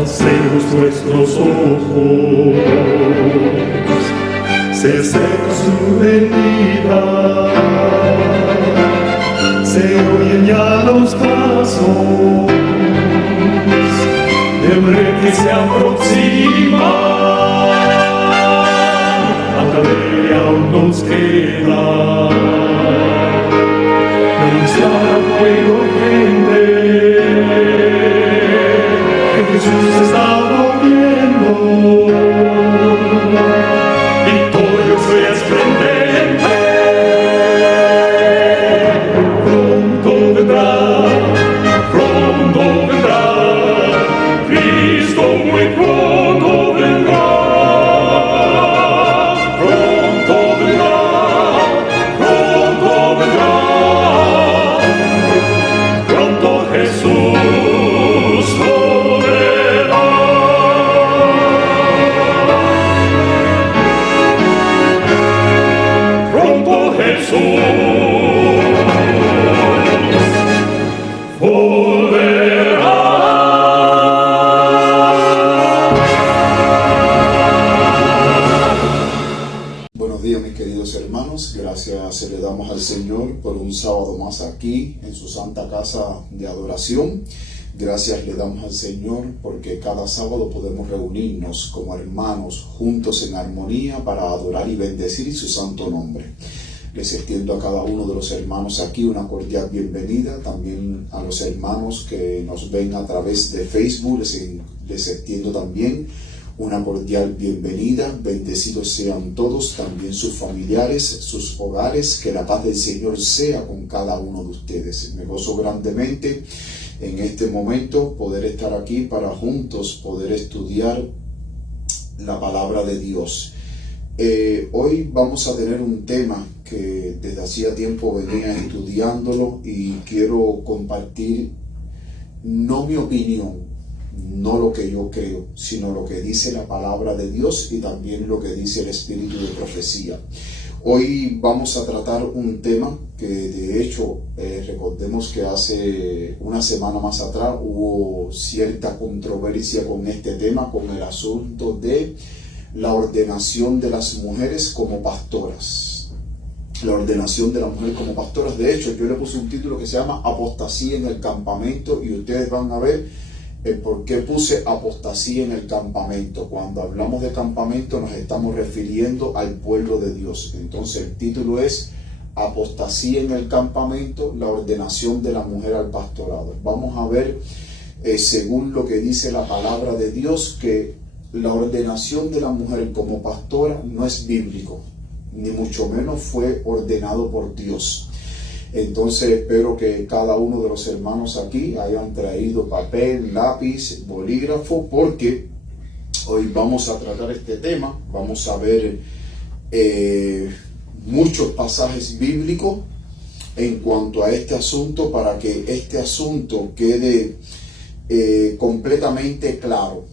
alcemos nuestros ojos, se acerca su venida, se oyen ya los pasos del rey que se aproxima. Hasta ver aún nos queda anunciar al pueblo gente que Jesús está volviendo, victorioso y esplendente. Pronto vendrá, Cristo muy pronto vendrá. Pronto vendrá, pronto Jesús volverá. Pronto Jesús volverá. Buenos días, mis queridos hermanos. Gracias le damos al Señor por un sábado más aquí en su santa casa de adoración. Gracias le damos al Señor porque cada sábado podemos reunirnos como hermanos juntos en armonía para adorar y bendecir su santo nombre. Les extiendo a cada uno de los hermanos aquí una cordial bienvenida. También a los hermanos que nos ven a través de Facebook les extiendo también una cordial bienvenida. Bendecidos sean todos, también sus familiares, sus hogares. Que la paz del Señor sea con cada uno de ustedes. Me gozo grandemente en este momento poder estar aquí para juntos poder estudiar la palabra de Dios. Hoy vamos a tener un tema que desde hacía tiempo venía estudiándolo y quiero compartir no mi opinión, no lo que yo creo, sino lo que dice la palabra de Dios y también lo que dice el espíritu de profecía. Hoy vamos a tratar un tema que de hecho recordemos que hace una semana más atrás hubo cierta controversia con este tema, con el asunto de la ordenación de las mujeres como pastoras. La ordenación de las mujeres como pastoras. De hecho, yo le puse un título que se llama Apostasía en el campamento y ustedes van a ver por qué puse apostasía en el campamento. Cuando hablamos de campamento nos estamos refiriendo al pueblo de Dios. Entonces el título es Apostasía en el campamento, la ordenación de la mujer al pastorado. Vamos a ver, según lo que dice la palabra de Dios, que la ordenación de la mujer como pastora no es bíblico, ni mucho menos fue ordenado por Dios. Entonces espero que cada uno de los hermanos aquí hayan traído papel, lápiz, bolígrafo, porque hoy vamos a tratar este tema. Vamos a ver muchos pasajes bíblicos en cuanto a este asunto para que este asunto quede completamente claro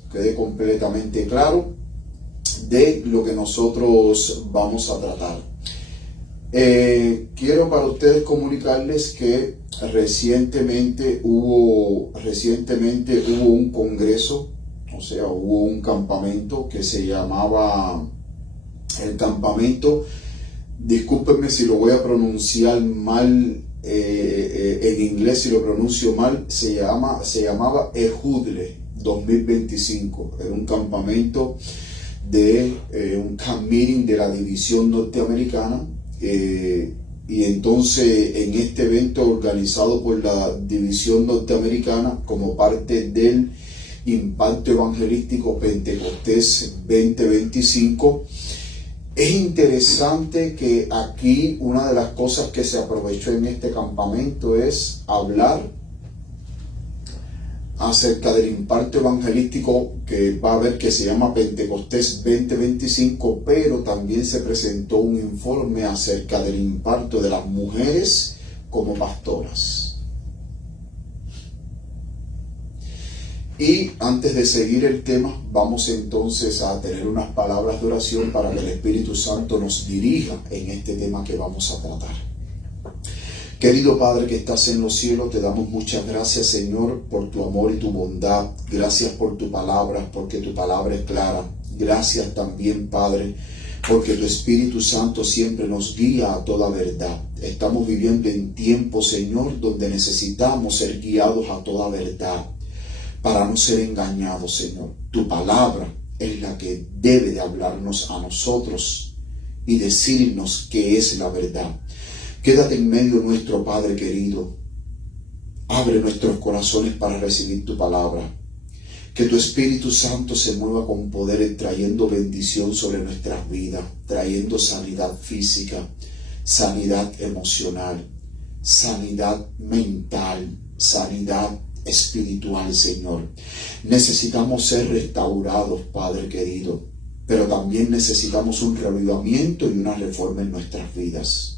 de lo que nosotros vamos a tratar. Quiero para ustedes comunicarles que recientemente hubo un congreso, o sea, hubo un campamento que se llamaba el campamento, discúlpenme si lo voy a pronunciar mal en inglés, si lo pronuncio mal, se llamaba Ehudle 2025. Era un campamento de un camp meeting de la división norteamericana. Y entonces en este evento organizado por la división norteamericana como parte del Impacto Evangelístico Pentecostés 2025, es interesante que aquí una de las cosas que se aprovechó en este campamento es hablar acerca del impacto evangelístico que va a haber, que se llama Pentecostés 2025, pero también se presentó un informe acerca del impacto de las mujeres como pastoras. Y antes de seguir el tema, vamos entonces a tener unas palabras de oración para que el Espíritu Santo nos dirija en este tema que vamos a tratar. Querido Padre que estás en los cielos, te damos muchas gracias, Señor, por tu amor y tu bondad. Gracias por tu palabra, porque tu palabra es clara. Gracias también, Padre, porque tu Espíritu Santo siempre nos guía a toda verdad. Estamos viviendo en tiempos, Señor, donde necesitamos ser guiados a toda verdad para no ser engañados, Señor. Tu palabra es la que debe de hablarnos a nosotros y decirnos qué es la verdad. Quédate en medio nuestro, Padre querido. Abre nuestros corazones para recibir tu palabra. Que tu Espíritu Santo se mueva con poder, trayendo bendición sobre nuestras vidas, trayendo sanidad física, sanidad emocional, sanidad mental, sanidad espiritual, Señor. Necesitamos ser restaurados, Padre querido, pero también necesitamos un reavivamiento y una reforma en nuestras vidas.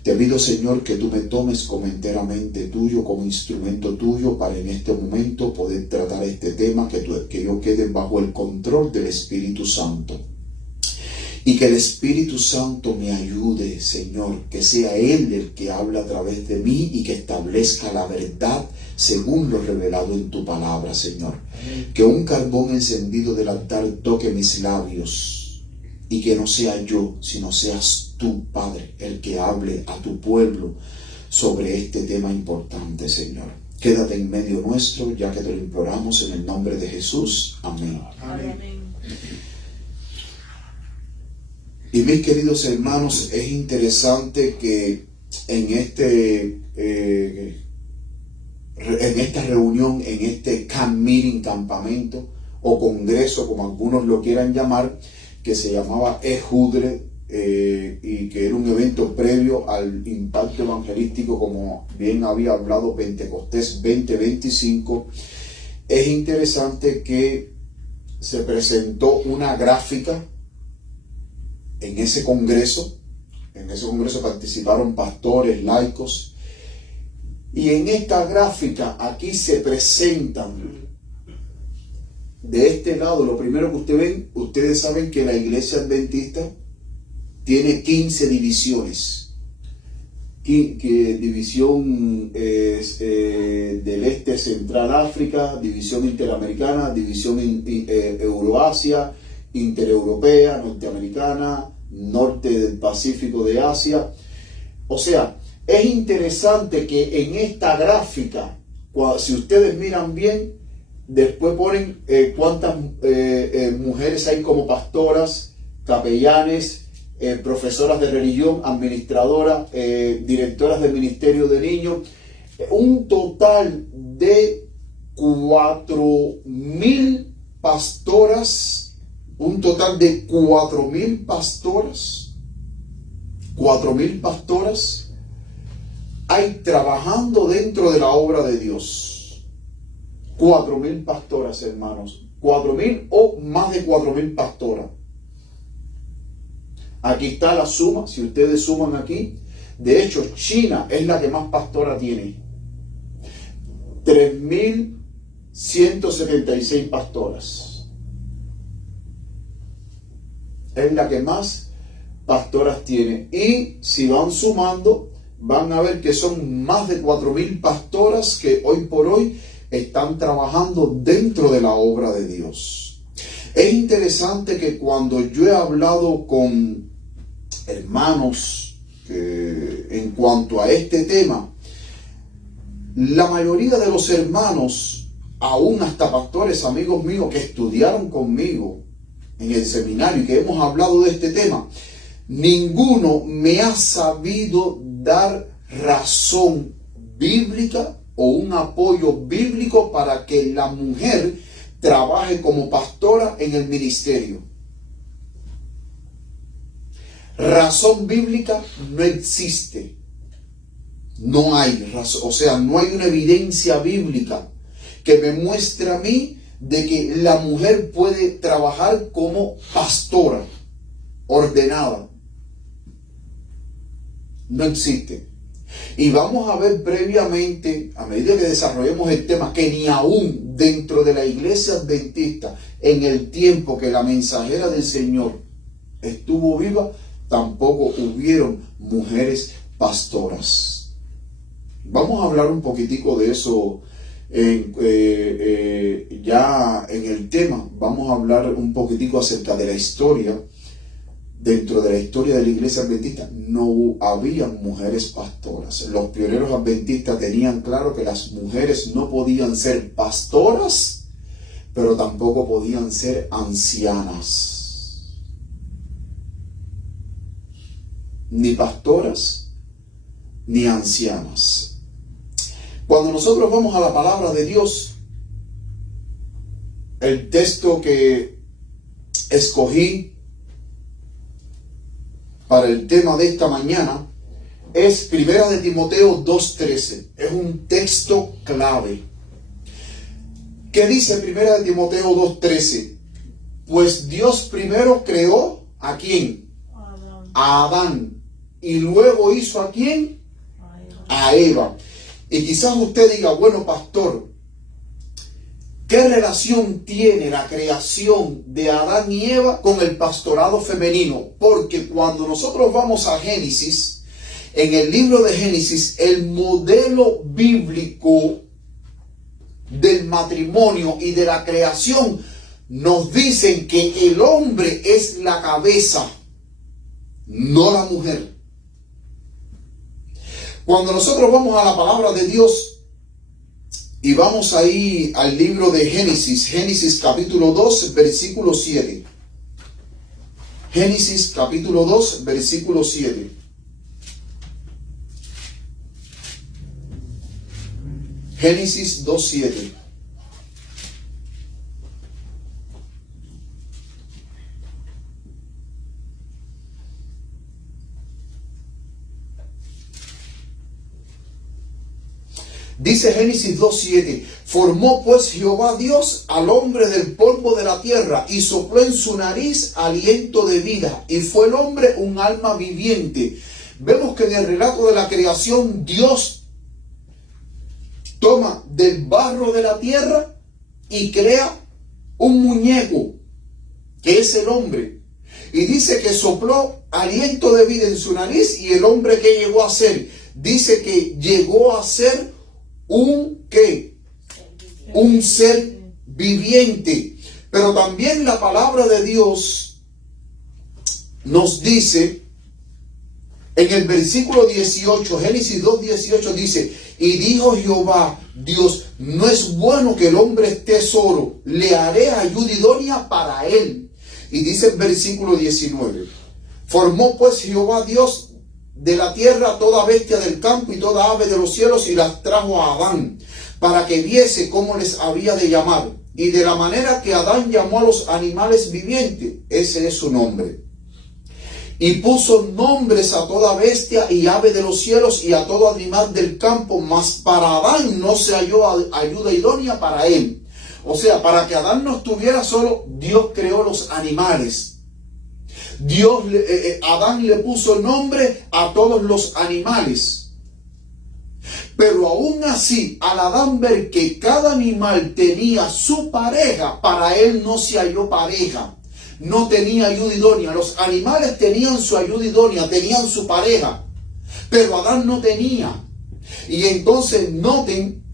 Te pido, Señor, que tú me tomes como enteramente tuyo, como instrumento tuyo, para en este momento poder tratar este tema, que yo quede bajo el control del Espíritu Santo. Y que el Espíritu Santo me ayude, Señor, que sea Él el que habla a través de mí y que establezca la verdad según lo revelado en tu palabra, Señor. Que un carbón encendido del altar toque mis labios y que no sea yo, sino seas tú, Padre, el que hable a tu pueblo sobre este tema importante, Señor. Quédate en medio nuestro, ya que te lo imploramos en el nombre de Jesús. Amén. Amén. Y mis queridos hermanos, es interesante que en esta reunión, en este camp meeting, campamento o congreso, como algunos lo quieran llamar, que se llamaba Ejudre, y que era un evento previo al impacto evangelístico, como bien había hablado Pentecostés 2025, es interesante que se presentó una gráfica en ese congreso. En ese congreso participaron pastores, laicos, y en esta gráfica aquí se presentan de este lado. Lo primero que ustedes saben que la iglesia adventista tiene 15 divisiones. División del Este Central África, división interamericana, división Euroasia, intereuropea, norteamericana, norte del Pacífico de Asia. O sea, es interesante que en esta gráfica, si ustedes miran bien, después ponen cuántas mujeres hay como pastoras, capellanes, profesoras de religión, administradoras, directoras del ministerio de niños. Un total de 4,000 pastoras, un total de 4,000 pastoras, 4,000 pastoras hay trabajando dentro de la obra de Dios. 4,000 pastoras, hermanos. 4,000 o más de 4,000 pastoras. Aquí está la suma, si ustedes suman aquí. De hecho, China es la que más pastora tiene. 3,176 pastoras. Es la que más pastoras tiene. Y si van sumando, van a ver que son más de 4,000 pastoras que hoy por hoy están trabajando dentro de la obra de Dios. Es interesante que cuando yo he hablado con hermanos en cuanto a este tema, la mayoría de los hermanos, aún hasta pastores, amigos míos que estudiaron conmigo en el seminario y que hemos hablado de este tema, ninguno me ha sabido dar razón bíblica o un apoyo bíblico para que la mujer trabaje como pastora en el ministerio. Razón bíblica no existe. No hay razón, o sea, no hay una evidencia bíblica que me muestre a mí de que la mujer puede trabajar como pastora ordenada. No existe. Y vamos a ver previamente, a medida que desarrollemos el tema, que ni aún dentro de la iglesia adventista, en el tiempo que la mensajera del Señor estuvo viva, tampoco hubieron mujeres pastoras. vamos a hablar un poquitico de eso ya en el tema. Vamos a hablar un poquitico acerca de la historia. Dentro de la historia de la iglesia adventista no había mujeres pastoras. Los pioneros adventistas tenían claro que las mujeres no podían ser pastoras, pero tampoco podían ser ancianas. Ni pastoras, ni ancianas. Cuando nosotros vamos a la palabra de Dios, el texto que escogí para el tema de esta mañana es 1 Timoteo 2:13. Es un texto clave. ¿Qué dice 1 Timoteo 2:13? Pues Dios primero creó ¿a quién? A Adán. Y luego hizo ¿a quién? A Eva. Y quizás usted diga, bueno, pastor, ¿qué relación tiene la creación de Adán y Eva con el pastorado femenino? Porque cuando nosotros vamos a Génesis, en el libro de Génesis, el modelo bíblico del matrimonio y de la creación nos dicen que el hombre es la cabeza, no la mujer. Cuando nosotros vamos a la palabra de Dios y vamos ahí al libro de Génesis, Génesis capítulo 2, versículo 7. Génesis capítulo 2, versículo 7. Génesis 2:7. Dice Génesis 2:7, formó pues Jehová Dios al hombre del polvo de la tierra y sopló en su nariz aliento de vida y fue el hombre un alma viviente. Vemos que en el relato de la creación Dios toma del barro de la tierra y crea un muñeco que es el hombre. Y dice que sopló aliento de vida en su nariz y el hombre que llegó a ser, dice que llegó a ser un ser viviente. Pero también la palabra de Dios nos dice en el versículo 18, Génesis 2:18 dice, y dijo Jehová Dios, no es bueno que el hombre esté solo, le haré ayuda idónea para él. Y dice el versículo 19, formó pues Jehová Dios de la tierra toda bestia del campo y toda ave de los cielos y las trajo a Adán para que viese cómo les había de llamar. Y de la manera que Adán llamó a los animales vivientes, ese es su nombre. Y puso nombres a toda bestia y ave de los cielos y a todo animal del campo, mas para Adán no se halló ayuda idónea para él. O sea, para que Adán no estuviera solo, Dios creó los animales. Adán le puso nombre a todos los animales. Pero aún así, al Adán ver que cada animal tenía su pareja, para él no se halló pareja. No tenía ayuda idónea. Los animales tenían su ayuda idónea, tenían su pareja, pero Adán no tenía. Y entonces noten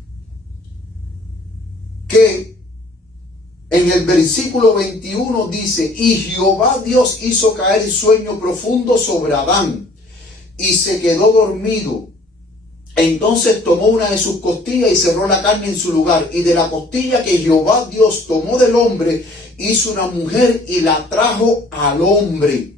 que en el versículo 21 dice, y Jehová Dios hizo caer sueño profundo sobre Adán, y se quedó dormido. Entonces tomó una de sus costillas y cerró la carne en su lugar. Y de la costilla que Jehová Dios tomó del hombre, hizo una mujer y la trajo al hombre.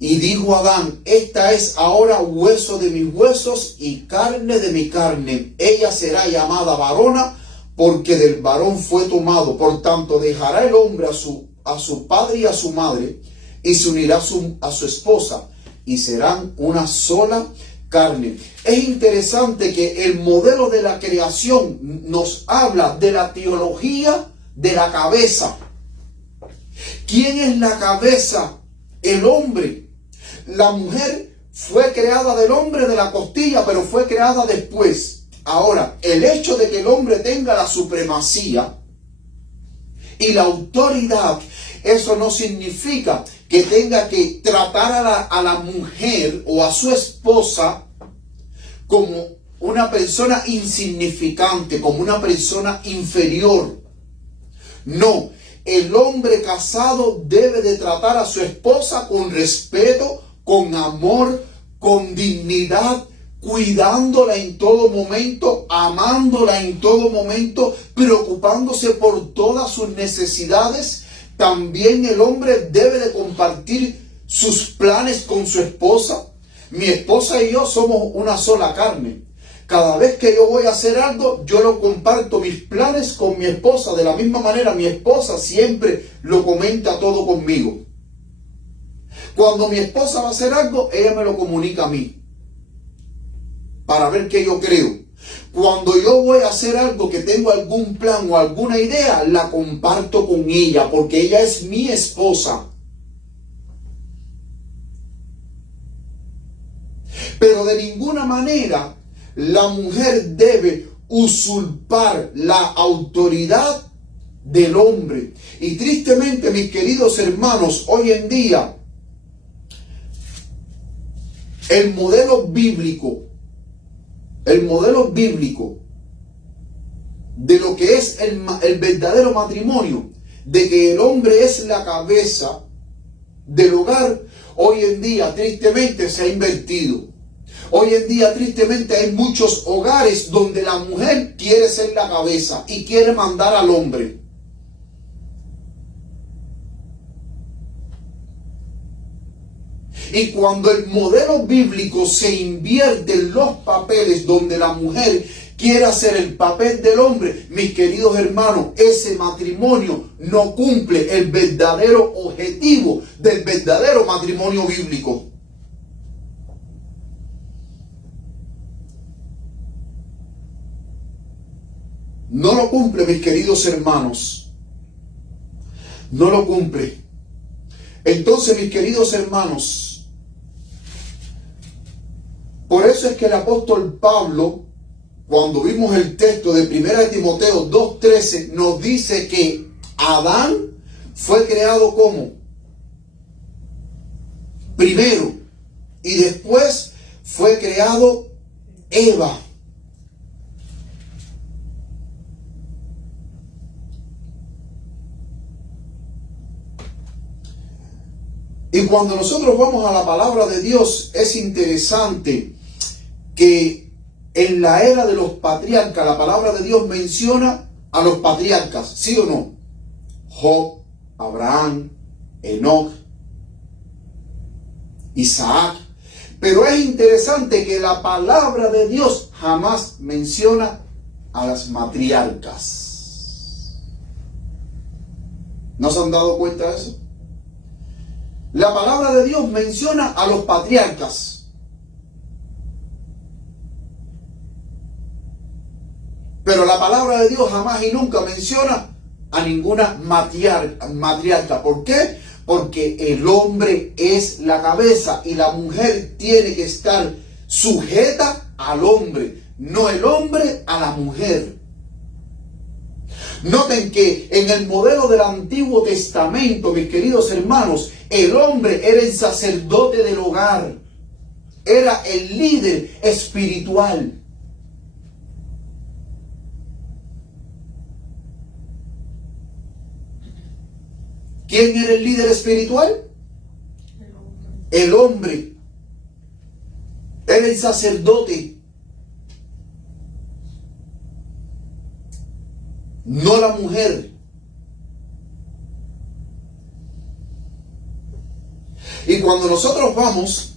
Y dijo Adán, esta es ahora hueso de mis huesos y carne de mi carne. Ella será llamada varona, porque del varón fue tomado. Por tanto, dejará el hombre a su padre y a su madre, y se unirá a su esposa, y serán una sola carne. Es interesante que el modelo de la creación nos habla de la teología de la cabeza. ¿Quién es la cabeza? El hombre. La mujer fue creada del hombre de la costilla, pero fue creada después. Ahora, el hecho de que el hombre tenga la supremacía y la autoridad, eso no significa que tenga que tratar a la mujer o a su esposa como una persona insignificante, como una persona inferior. No, el hombre casado debe de tratar a su esposa con respeto, con amor, con dignidad, cuidándola en todo momento, amándola en todo momento, preocupándose por todas sus necesidades. También el hombre debe de compartir sus planes con su esposa. Mi esposa y yo somos una sola carne. Cada vez que yo voy a hacer algo, yo lo comparto mis planes con mi esposa. De la misma manera, mi esposa siempre lo comenta todo conmigo. Cuando mi esposa va a hacer algo, ella me lo comunica a mí, para ver qué yo creo. Cuando yo voy a hacer algo, que tengo algún plan o alguna idea, la comparto con ella, porque ella es mi esposa. Pero de ninguna manera la mujer debe usurpar la autoridad del hombre. Y tristemente, mis queridos hermanos, hoy en día el modelo bíblico de lo que es el verdadero matrimonio, de que el hombre es la cabeza del hogar, hoy en día tristemente se ha invertido. Hoy en día tristemente hay muchos hogares donde la mujer quiere ser la cabeza y quiere mandar al hombre. Y cuando el modelo bíblico se invierte en los papeles, donde la mujer quiere hacer el papel del hombre, mis queridos hermanos, ese matrimonio no cumple el verdadero objetivo del verdadero matrimonio bíblico. No lo cumple, mis queridos hermanos. No lo cumple. Entonces, mis queridos hermanos, por eso es que el apóstol Pablo, cuando vimos el texto de 1 Timoteo 2:13, nos dice que Adán fue creado como primero y después fue creado Eva. Y cuando nosotros vamos a la palabra de Dios, es interesante que en la era de los patriarcas, la palabra de Dios menciona a los patriarcas, ¿sí o no? Job, Abraham, Enoc, Isaac. Pero es interesante que la palabra de Dios jamás menciona a las matriarcas. ¿No se han dado cuenta de eso? La palabra de Dios menciona a los patriarcas, pero la palabra de Dios jamás y nunca menciona a ninguna matriarca. ¿Por qué? Porque el hombre es la cabeza y la mujer tiene que estar sujeta al hombre, no el hombre a la mujer. Noten que en el modelo del Antiguo Testamento, mis queridos hermanos, el hombre era el sacerdote del hogar, era el líder espiritual. ¿Quién era el líder espiritual? El hombre. Era el sacerdote. No la mujer. Y cuando nosotros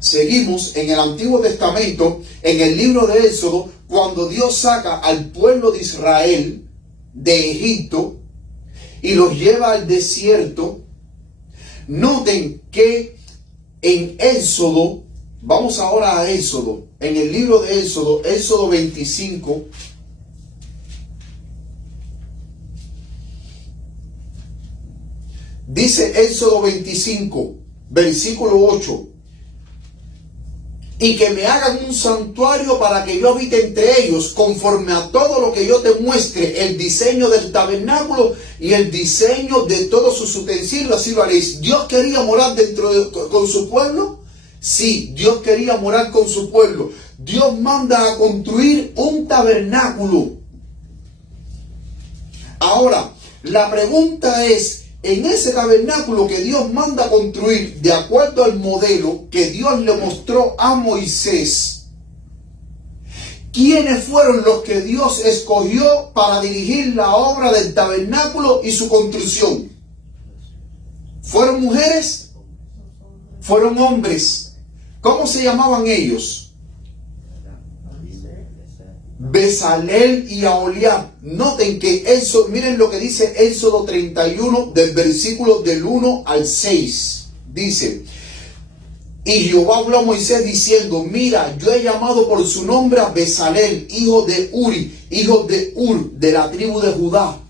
seguimos en el Antiguo Testamento, en el libro de Éxodo, cuando Dios saca al pueblo de Israel de Egipto y los lleva al desierto, noten que en Éxodo, vamos ahora a Éxodo, en el libro de Éxodo, Éxodo 25, dice Éxodo 25, versículo 8, y que me hagan un santuario para que yo habite entre ellos, conforme a todo lo que yo te muestre, el diseño del tabernáculo y el diseño de todos sus utensilios, así lo haréis. ¿Dios quería morar con su pueblo? Sí, Dios quería morar con su pueblo, Dios manda a construir un tabernáculo. Ahora, la pregunta es, en ese tabernáculo que Dios manda a construir, de acuerdo al modelo que Dios le mostró a Moisés, ¿quiénes fueron los que Dios escogió para dirigir la obra del tabernáculo y su construcción? ¿Fueron mujeres? ¿Fueron hombres? ¿Cómo se llamaban ellos? Bezalel y Aholiab. Noten que eso, miren lo que dice Éxodo 31 del versículo del 1 al 6. Dice: y Jehová habló a Moisés diciendo, mira, yo he llamado por su nombre a Bezalel, hijo de Uri, hijo de Ur, de la tribu de Judá,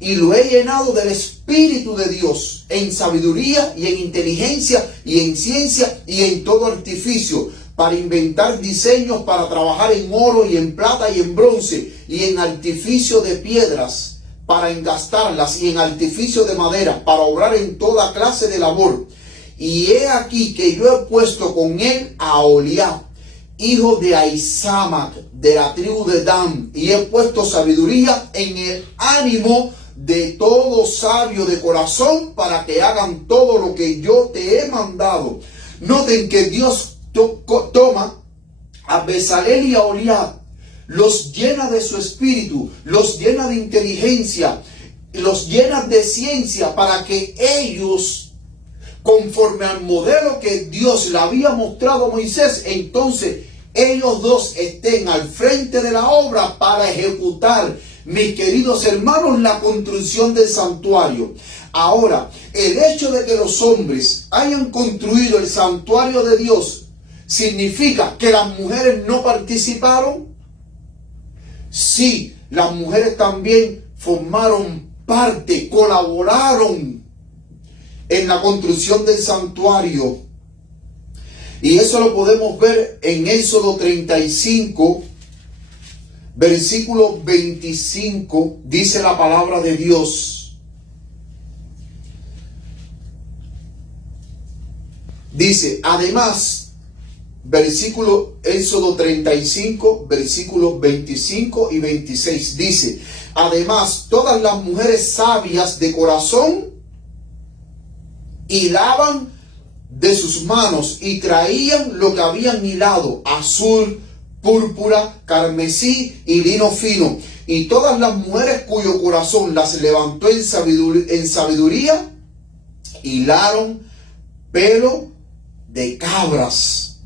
y lo he llenado del Espíritu de Dios, en sabiduría y en inteligencia y en ciencia y en todo artificio, para inventar diseños, para trabajar en oro y en plata y en bronce, y en artificio de piedras, para engastarlas, y en artificio de madera, para obrar en toda clase de labor. Y he aquí que yo he puesto con él a Aholiab, hijo de Ahisamac, de la tribu de Dan, y he puesto sabiduría en el ánimo de todo sabio de corazón, para que hagan todo lo que yo te he mandado. Noten que Dios toma a Bezalel y a Aholiab, los llena de su espíritu, los llena de inteligencia, los llena de ciencia, para que ellos, conforme al modelo que Dios le había mostrado a Moisés, entonces ellos dos estén al frente de la obra para ejecutar, mis queridos hermanos, la construcción del santuario. Ahora, el hecho de que los hombres hayan construido el santuario de Dios, ¿significa que las mujeres no participaron? Sí, las mujeres también formaron parte, colaboraron en la construcción del santuario. Y eso lo podemos ver en Éxodo 35, versículo 25, dice la palabra de Dios. Dice, además, Éxodo 35, versículos 25 y 26, dice, además, todas las mujeres sabias de corazón hilaban de sus manos y traían lo que habían hilado, azul, púrpura, carmesí y lino fino. Y todas las mujeres cuyo corazón las levantó en sabiduría, hilaron pelo de cabras.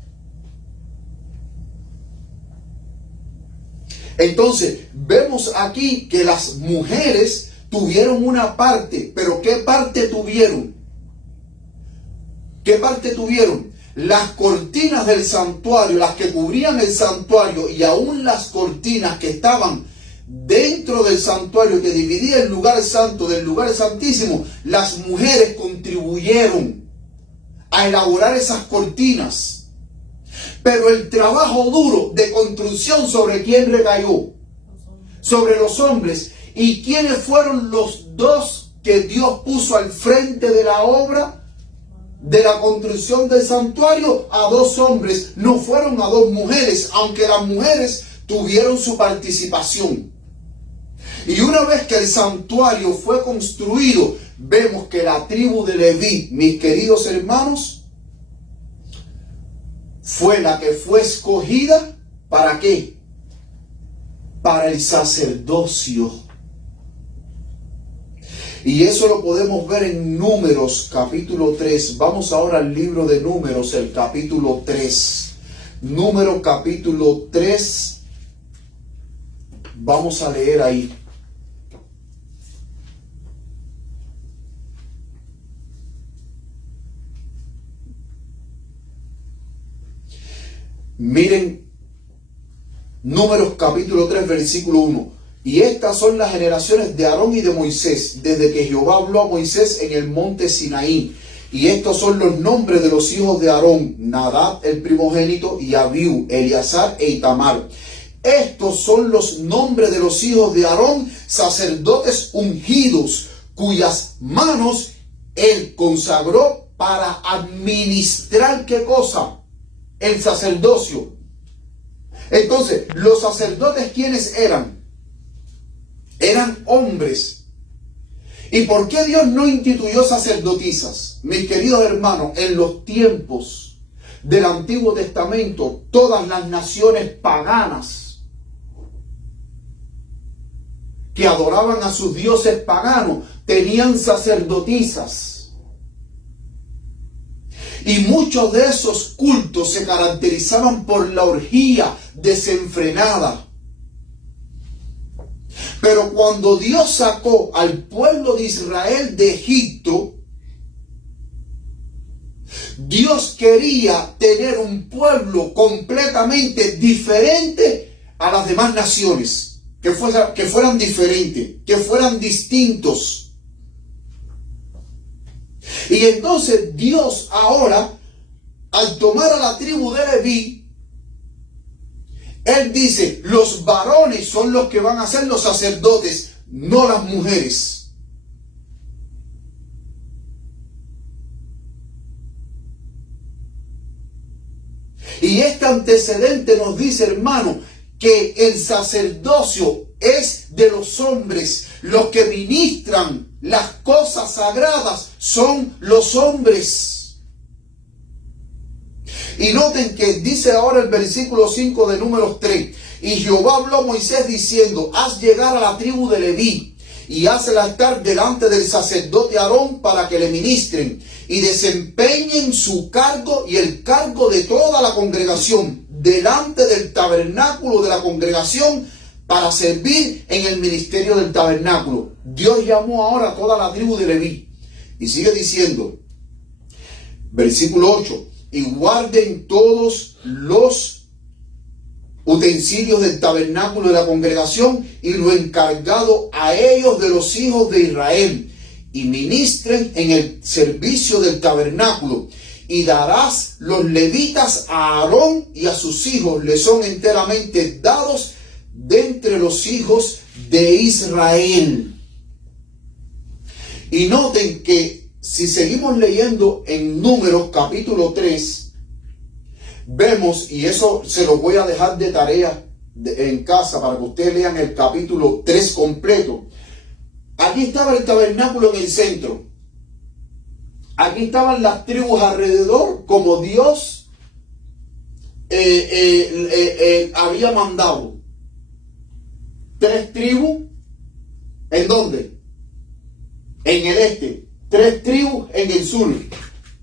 Entonces, vemos aquí que las mujeres tuvieron una parte, pero ¿qué parte tuvieron? ¿Qué parte tuvieron? Las cortinas del santuario, las que cubrían el santuario, y aún las cortinas que estaban dentro del santuario, que dividía el lugar santo del lugar santísimo, las mujeres contribuyeron a elaborar esas cortinas. Pero el trabajo duro de construcción, ¿sobre quién recayó? Sobre los hombres. ¿Y quiénes fueron los dos que Dios puso al frente de la obra de la construcción del santuario? A dos hombres, no fueron a dos mujeres, aunque las mujeres tuvieron su participación. Y una vez que el santuario fue construido, vemos que la tribu de Leví, mis queridos hermanos, fue la que fue escogida. ¿Para qué? Para el sacerdocio. Y eso lo podemos ver en Números capítulo 3. Vamos ahora al libro de Números, el capítulo 3. Números capítulo 3. Vamos a leer ahí. Miren, Números capítulo 3, versículo 1. Y estas son las generaciones de Aarón y de Moisés, desde que Jehová habló a Moisés en el monte Sinaí. Y estos son los nombres de los hijos de Aarón: Nadab el primogénito, y Abiú, Eleazar e Itamar. Estos son los nombres de los hijos de Aarón, sacerdotes ungidos, cuyas manos él consagró para administrar, ¿qué cosa? El sacerdocio. Entonces, los sacerdotes, ¿quiénes eran? Eran hombres. ¿Y por qué Dios no instituyó sacerdotisas? Mis queridos hermanos, en los tiempos del Antiguo Testamento, todas las naciones paganas que adoraban a sus dioses paganos tenían sacerdotisas. Y muchos de esos cultos se caracterizaban por la orgía desenfrenada. Pero cuando Dios sacó al pueblo de Israel de Egipto, Dios quería tener un pueblo completamente diferente a las demás naciones, que fueran diferentes, que fueran distintos. Y entonces Dios ahora, al tomar a la tribu de Leví, Él dice, los varones son los que van a ser los sacerdotes, no las mujeres. Y este antecedente nos dice, hermano, que el sacerdocio es de los hombres. Los que ministran las cosas sagradas son los hombres. Y noten que dice ahora el versículo 5 de Números 3. Y Jehová habló a Moisés diciendo, haz llegar a la tribu de Leví y hazla estar delante del sacerdote Aarón para que le ministren y desempeñen su cargo y el cargo de toda la congregación delante del tabernáculo de la congregación para servir en el ministerio del tabernáculo. Dios llamó ahora a toda la tribu de Leví. Y sigue diciendo, versículo 8, y guarden todos los utensilios del tabernáculo de la congregación y lo encargado a ellos de los hijos de Israel, y ministren en el servicio del tabernáculo. Y darás los levitas a Aarón y a sus hijos, les son enteramente dados de entre los hijos de Israel. Y noten que si seguimos leyendo en Números capítulo 3, vemos, y eso se lo voy a dejar de tarea en casa para que ustedes lean el capítulo 3 completo. Aquí estaba el tabernáculo en el centro. Aquí estaban las tribus alrededor, como Dios había mandado. 3 tribus, ¿en dónde? En el este. 3 tribus en el sur.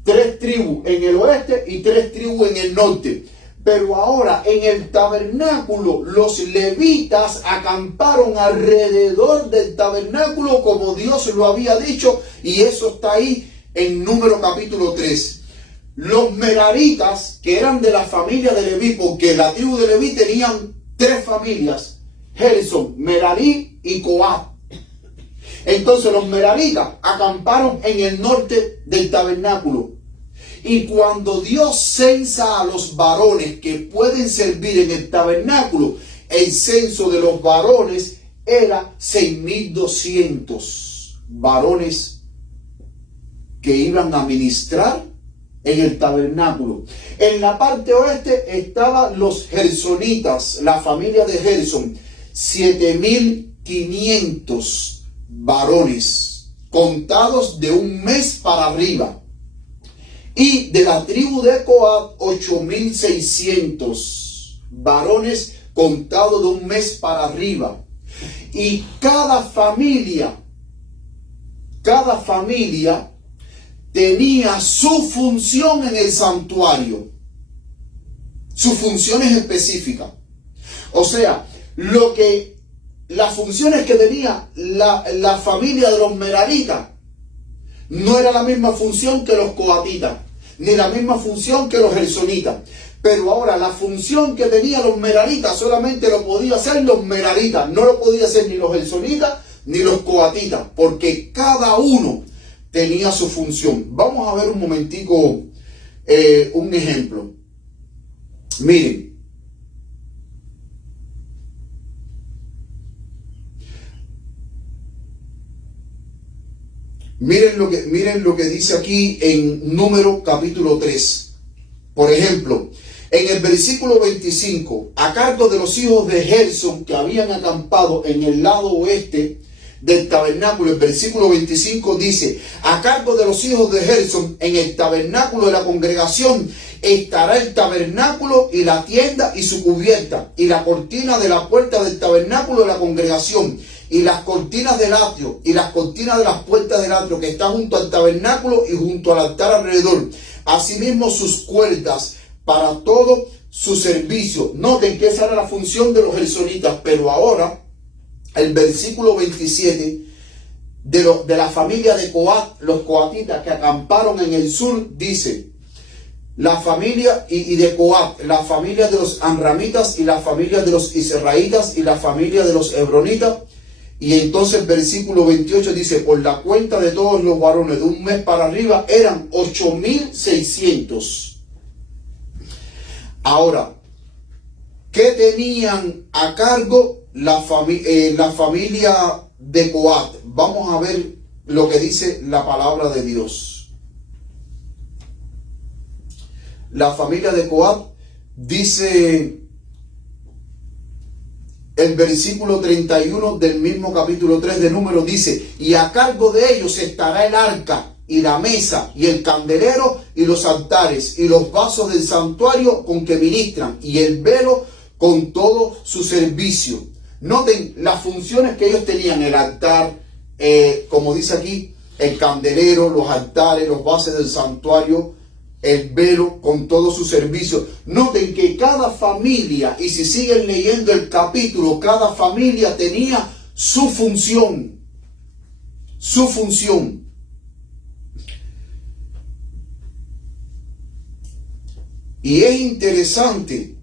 3 tribus en el oeste y 3 tribus en el norte. Pero ahora en el tabernáculo los levitas acamparon alrededor del tabernáculo como Dios lo había dicho, y eso está ahí en Número capítulo 3. Los meraritas, que eran de la familia de Leví, porque la tribu de Leví tenían 3 familias, Gerson, Merarí y Coat. Entonces los meraritas acamparon en el norte del tabernáculo. Y cuando Dios censa a los varones que pueden servir en el tabernáculo, el censo de los varones era 6,200 varones que iban a ministrar en el tabernáculo. En la parte oeste estaban los gersonitas, la familia de Gerson, 7,500 varones, contados de un mes para arriba. Y de la tribu de Coat, 8,600 varones, contados de un mes para arriba. Y cada familia tenía su función en el santuario, sus funciones específicas. O sea, las funciones que tenía la familia de los meraritas no era la misma función que los coatitas, ni la misma función que los gersonitas. Pero ahora la función que tenían los meraritas solamente lo podía hacer los meraritas, no lo podía hacer ni los gersonitas ni los coatitas, porque cada uno tenía su función. Vamos a ver un momentico un ejemplo. Miren. Miren lo que dice aquí en Número capítulo 3. Por ejemplo, En el versículo 25, a cargo de los hijos de Gersón que habían acampado en el lado oeste del tabernáculo, el versículo 25 dice: a cargo de los hijos de Gersón en el tabernáculo de la congregación estará el tabernáculo y la tienda y su cubierta, y la cortina de la puerta del tabernáculo de la congregación, y las cortinas del atrio, y las cortinas de las puertas del atrio que está junto al tabernáculo y junto al altar alrededor. Asimismo sus cuerdas para todo su servicio. Noten que esa era la función de los gersonitas, pero ahora el versículo 27 de la familia de Coat, los coatitas que acamparon en el sur, dice: la familia y de Coat, la familia de los amramitas y la familia de los israelitas y la familia de los hebronitas. Y entonces el versículo 28 dice: por la cuenta de todos los varones de un mes para arriba eran 8,600. Ahora, ¿qué tenían a cargo la familia de Coat? Vamos a ver lo que dice la palabra de Dios. La familia de Coat dice el versículo 31 del mismo capítulo 3 de Números, dice: y a cargo de ellos estará el arca y la mesa y el candelero y los altares y los vasos del santuario con que ministran, y el velo con todo su servicio. Noten las funciones que ellos tenían: el altar, como dice aquí, el candelero, los altares, los vasos del santuario, el velo con todo su servicio. Noten que cada familia, y si siguen leyendo el capítulo, cada familia tenía su función. Su función. Y es interesante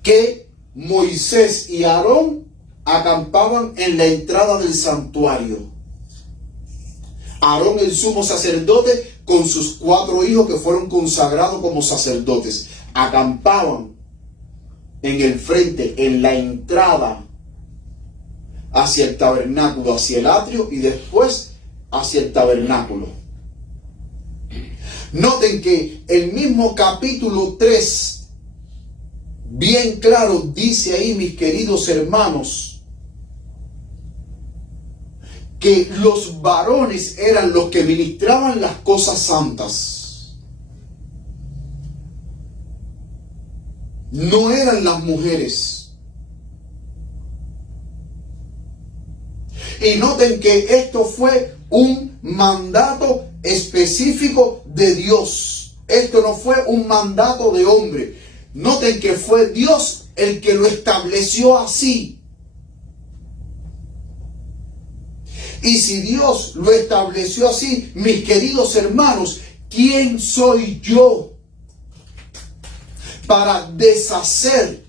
que Moisés y Aarón acampaban en la entrada del santuario. Aarón, el sumo sacerdote, con sus 4 hijos que fueron consagrados como sacerdotes, acampaban en el frente, en la entrada hacia el tabernáculo, hacia el atrio y después hacia el tabernáculo. Noten que el mismo capítulo 3, bien claro, dice ahí, mis queridos hermanos, que los varones eran los que ministraban las cosas santas. No eran las mujeres. Y noten que esto fue un mandato específico de Dios. Esto no fue un mandato de hombre. Noten que fue Dios el que lo estableció así. Y si Dios lo estableció así, mis queridos hermanos, ¿quién soy yo para deshacer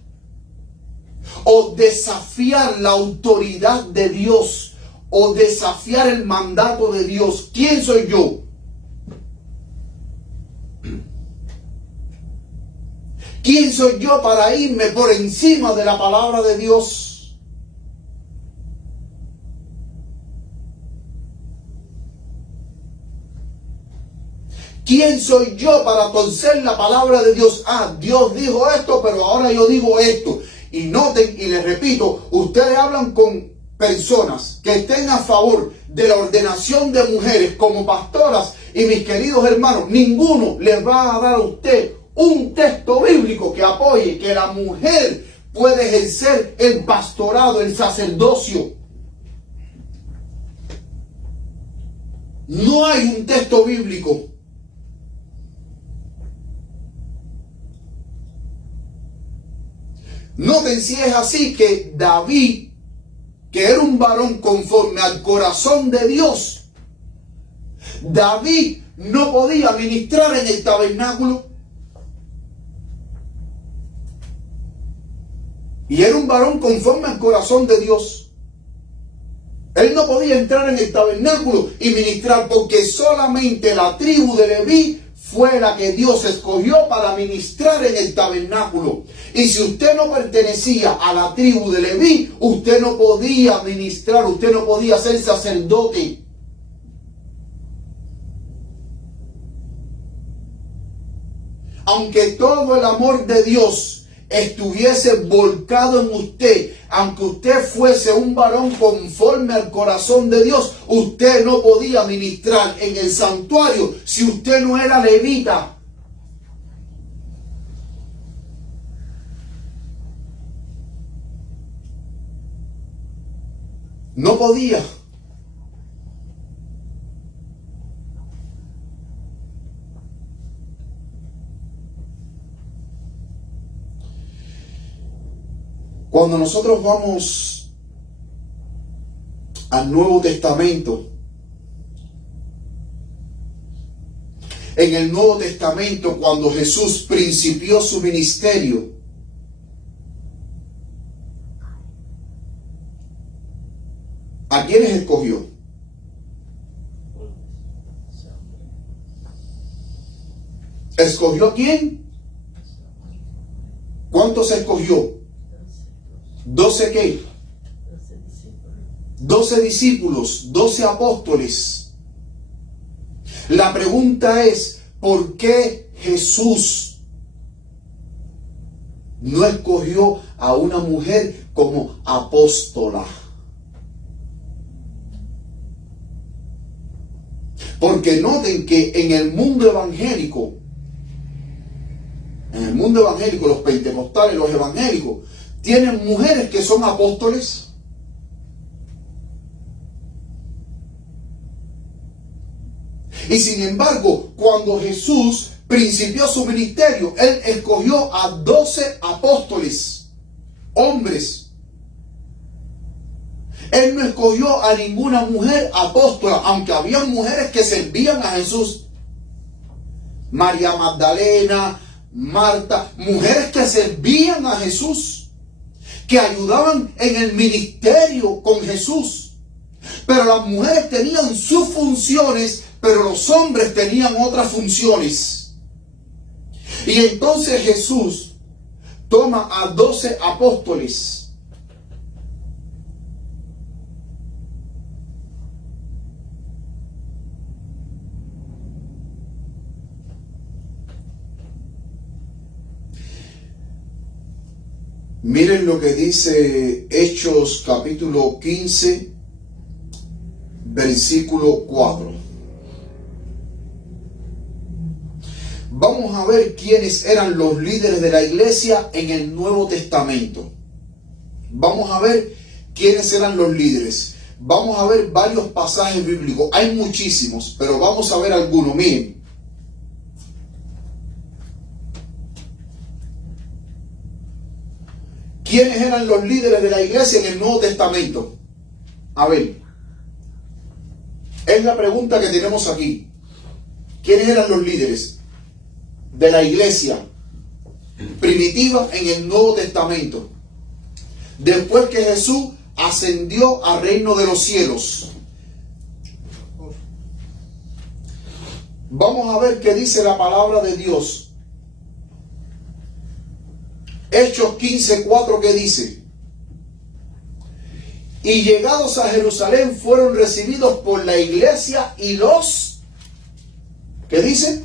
o desafiar la autoridad de Dios o desafiar el mandato de Dios? ¿Quién soy yo? ¿Quién soy yo para irme por encima de la palabra de Dios? ¿Quién soy yo para torcer la palabra de Dios? Ah, Dios dijo esto, pero ahora yo digo esto. Y noten, y les repito, ustedes hablan con personas que estén a favor de la ordenación de mujeres como pastoras, y mis queridos hermanos, ninguno les va a dar a usted un texto bíblico que apoye que la mujer puede ejercer el pastorado, el sacerdocio. No hay un texto bíblico. Noten si es así que David, que era un varón conforme al corazón de Dios, David no podía ministrar en el tabernáculo. Y era un varón conforme al corazón de Dios. Él no podía entrar en el tabernáculo y ministrar, porque solamente la tribu de Leví fue la que Dios escogió para ministrar en el tabernáculo. Y si usted no pertenecía a la tribu de Leví, usted no podía ministrar, usted no podía ser sacerdote. aunque todo el amor de Dios estuviese volcado en usted, aunque usted fuese un varón conforme al corazón de Dios, usted no podía ministrar en el santuario si usted no era levita. No podía. Cuando nosotros vamos al Nuevo Testamento, en el Nuevo Testamento, cuando Jesús principió su ministerio, ¿a quiénes escogió? ¿Escogió a quién? ¿Cuántos escogió? 12 qué? 12 discípulos, 12 apóstoles. La pregunta es, ¿por qué Jesús no escogió a una mujer como apóstola? Porque noten que en el mundo evangélico, los pentecostales, los evangélicos, tienen mujeres que son apóstoles. Y sin embargo, cuando Jesús principió su ministerio, Él escogió a 12 apóstoles, hombres. Él no escogió a ninguna mujer apóstola, aunque había mujeres que servían a Jesús. María Magdalena, Marta, mujeres que servían a Jesús, que ayudaban en el ministerio con Jesús. Pero las mujeres tenían sus funciones, pero los hombres tenían otras funciones. Y entonces Jesús toma a 12 apóstoles. Miren lo que dice Hechos capítulo 15, versículo 4. Vamos a ver quiénes eran los líderes de la iglesia en el Nuevo Testamento. Vamos a ver quiénes eran los líderes. Vamos a ver varios pasajes bíblicos. Hay muchísimos, pero vamos a ver algunos. Miren. ¿Quiénes eran los líderes de la iglesia en el Nuevo Testamento? A ver. Es la pregunta que tenemos aquí. ¿Quiénes eran los líderes de la iglesia primitiva en el Nuevo Testamento? Después que Jesús ascendió al reino de los cielos. Vamos a ver qué dice la palabra de Dios. Hechos 15:4, ¿qué dice? Y llegados a Jerusalén fueron recibidos por la iglesia y los, ¿qué dice?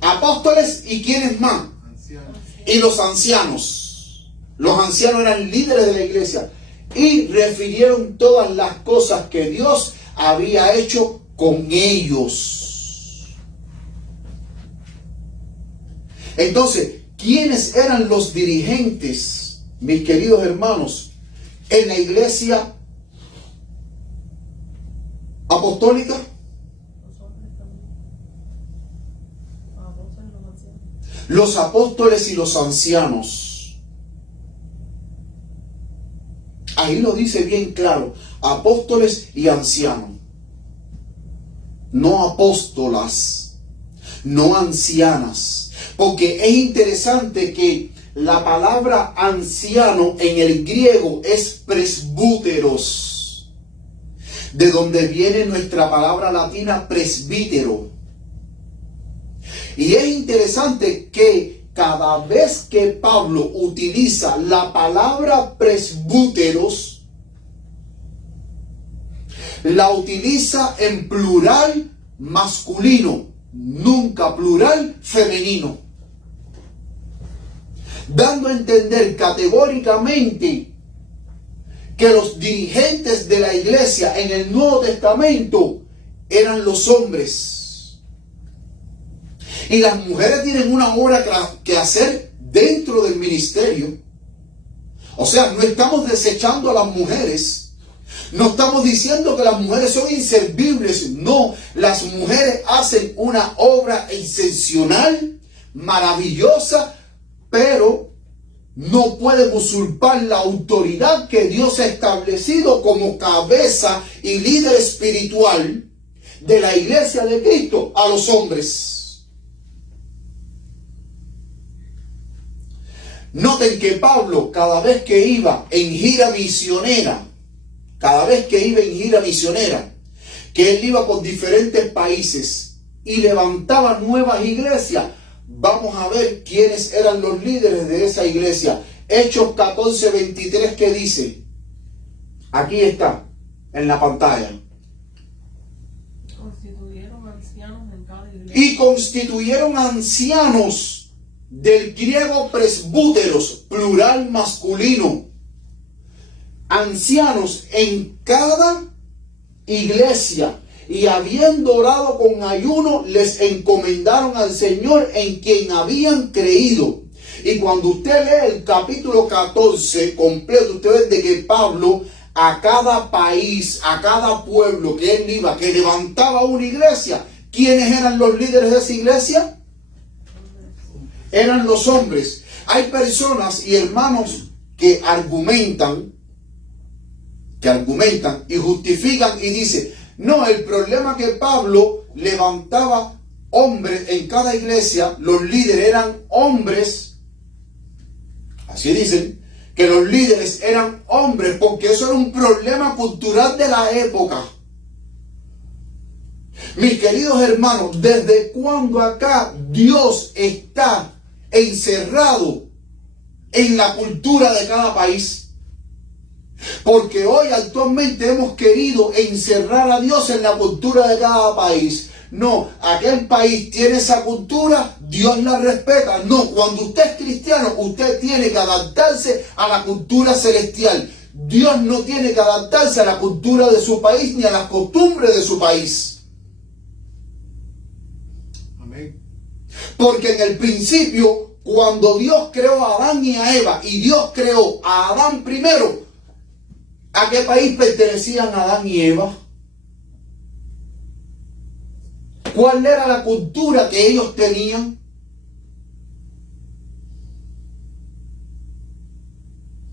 Apóstoles. ¿Y quiénes más? Ancianos. Y los ancianos. Los ancianos eran líderes de la iglesia y refirieron todas las cosas que Dios había hecho con ellos. Entonces, ¿quiénes eran los dirigentes, mis queridos hermanos, en la iglesia apostólica? Los apóstoles y los ancianos. Ahí lo dice bien claro, apóstoles y ancianos. No apóstolas, no ancianas. Porque es interesante que la palabra anciano en el griego es presbúteros, de donde viene nuestra palabra latina presbítero. Y es interesante que cada vez que Pablo utiliza la palabra presbúteros, la utiliza en plural masculino, nunca plural femenino. dando a entender categóricamente que los dirigentes de la iglesia en el Nuevo Testamento eran los hombres. Y las mujeres tienen una obra que hacer dentro del ministerio. O sea, no estamos desechando a las mujeres. No estamos diciendo que las mujeres son inservibles. No, las mujeres hacen una obra excepcional, maravillosa, pero no pueden usurpar la autoridad que Dios ha establecido como cabeza y líder espiritual de la iglesia de Cristo a los hombres. Noten que Pablo, cada vez que iba en gira misionera, que él iba por diferentes países y levantaba nuevas iglesias, vamos a ver quiénes eran los líderes de esa iglesia. Hechos 14:23, que dice, aquí está en la pantalla. Constituyeron ancianos en cada iglesia. Y constituyeron ancianos, del griego presbúteros, plural masculino, ancianos en cada iglesia, y habiendo orado con ayuno, les encomendaron al Señor en quien habían creído. Y cuando usted lee el capítulo 14 completo, usted ve de que Pablo a cada país, a cada pueblo que él iba, que levantaba una iglesia, ¿quiénes eran los líderes de esa iglesia? Eran los hombres. Hay personas y hermanos que argumentan y justifican y dicen, no, el problema que Pablo levantaba hombres en cada iglesia, los líderes eran hombres, así dicen, que los líderes eran hombres, porque eso era un problema cultural de la época. Mis queridos hermanos, ¿desde cuándo acá Dios está encerrado en la cultura de cada país? Porque hoy actualmente hemos querido encerrar a Dios en la cultura de cada país. No, aquel país tiene esa cultura, Dios la respeta. No, cuando usted es cristiano, usted tiene que adaptarse a la cultura celestial. Dios no tiene que adaptarse a la cultura de su país ni a las costumbres de su país. Porque en el principio, cuando Dios creó a Adán y a Eva, y Dios creó a Adán primero, ¿a qué país pertenecían Adán y Eva? ¿Cuál era la cultura que ellos tenían?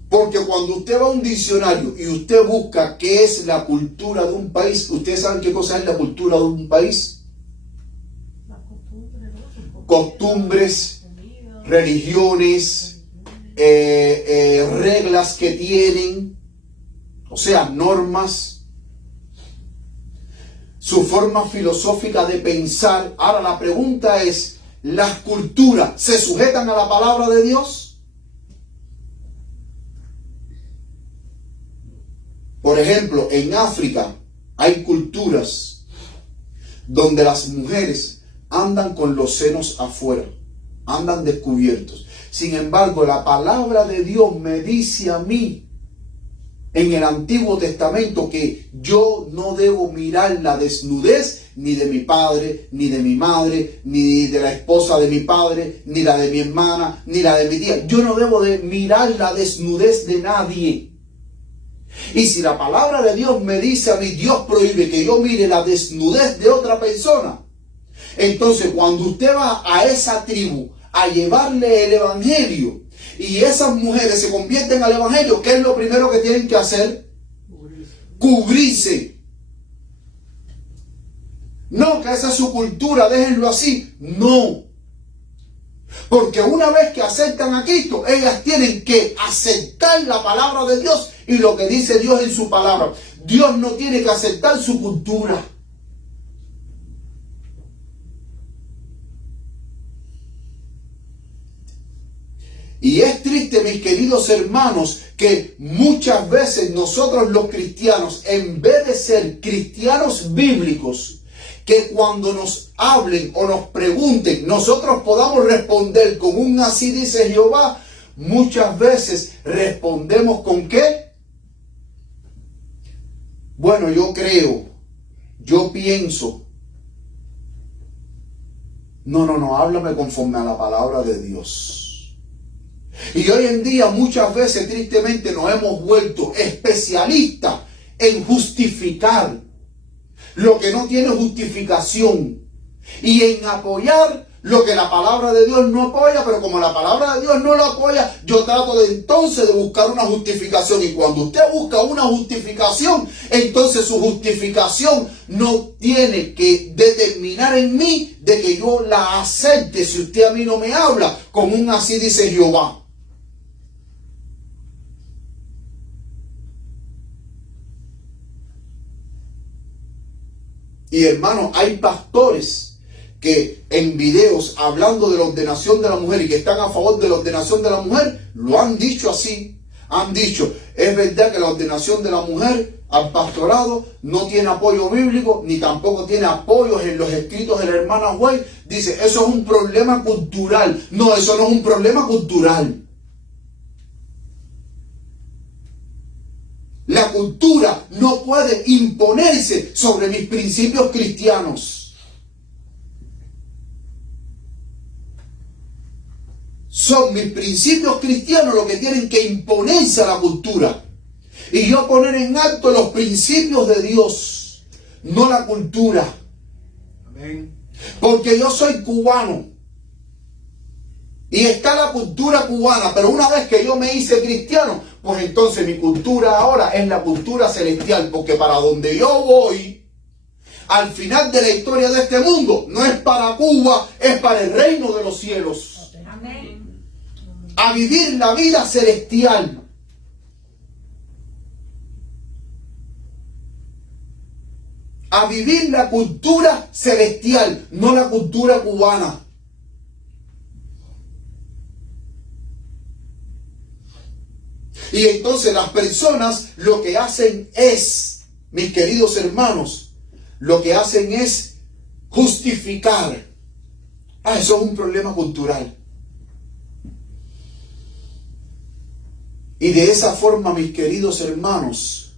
Porque cuando usted va a un diccionario y usted busca qué es la cultura de un país, ¿ustedes saben qué cosa es la cultura de un país? Costumbres, religiones, reglas que tienen, o sea, normas, su forma filosófica de pensar. Ahora la pregunta es, ¿las culturas se sujetan a la palabra de Dios? Por ejemplo, en África hay culturas donde las mujeres andan con los senos afuera, andan descubiertos. Sin embargo, la palabra de Dios me dice a mí en el Antiguo Testamento que yo no debo mirar la desnudez ni de mi padre, ni de mi madre, ni de la esposa de mi padre, ni la de mi hermana, ni la de mi tía. Yo no debo de mirar la desnudez de nadie. Y si la palabra de Dios me dice a mí, Dios prohíbe que yo mire la desnudez de otra persona, entonces cuando usted va a esa tribu a llevarle el evangelio y esas mujeres se convierten al evangelio, ¿qué es lo primero que tienen que hacer? Cubrirse. No, que esa es su cultura, déjenlo así. No. Porque una vez que aceptan a Cristo, ellas tienen que aceptar la palabra de Dios y lo que dice Dios en su palabra. Dios no tiene que aceptar su cultura. Y es triste, mis queridos hermanos, que muchas veces nosotros los cristianos, en vez de ser cristianos bíblicos, que cuando nos hablen o nos pregunten, nosotros podamos responder con un así dice Jehová, muchas veces respondemos con ¿qué? Bueno, yo creo, yo pienso. No, háblame conforme a la palabra de Dios. Y hoy en día muchas veces tristemente nos hemos vuelto especialistas en justificar lo que no tiene justificación y en apoyar lo que la palabra de Dios no apoya, pero como la palabra de Dios no lo apoya, yo trato de entonces de buscar una justificación. Y cuando usted busca una justificación, entonces su justificación no tiene que determinar en mí de que yo la acepte si usted a mí no me habla como un así dice Jehová. Y hermano, hay pastores que en videos hablando de la ordenación de la mujer y que están a favor de la ordenación de la mujer, lo han dicho así. Han dicho, es verdad que la ordenación de la mujer al pastorado no tiene apoyo bíblico, ni tampoco tiene apoyos en los escritos de la hermana White. Dice, eso es un problema cultural. No, eso no es un problema cultural. La cultura no puede imponerse sobre mis principios cristianos. Son mis principios cristianos los que tienen que imponerse a la cultura. Y yo poner en alto los principios de Dios, no la cultura. Amén. Porque yo soy cubano. Y está la cultura cubana, pero una vez que yo me hice cristiano, pues entonces mi cultura ahora es la cultura celestial, porque para donde yo voy, al final de la historia de este mundo, no es para Cuba, es para el reino de los cielos. Amén. A vivir la vida celestial. A vivir la cultura celestial, no la cultura cubana. Y entonces las personas lo que hacen es, mis queridos hermanos, lo que hacen es justificar. Eso es un problema cultural. Y de esa forma, mis queridos hermanos,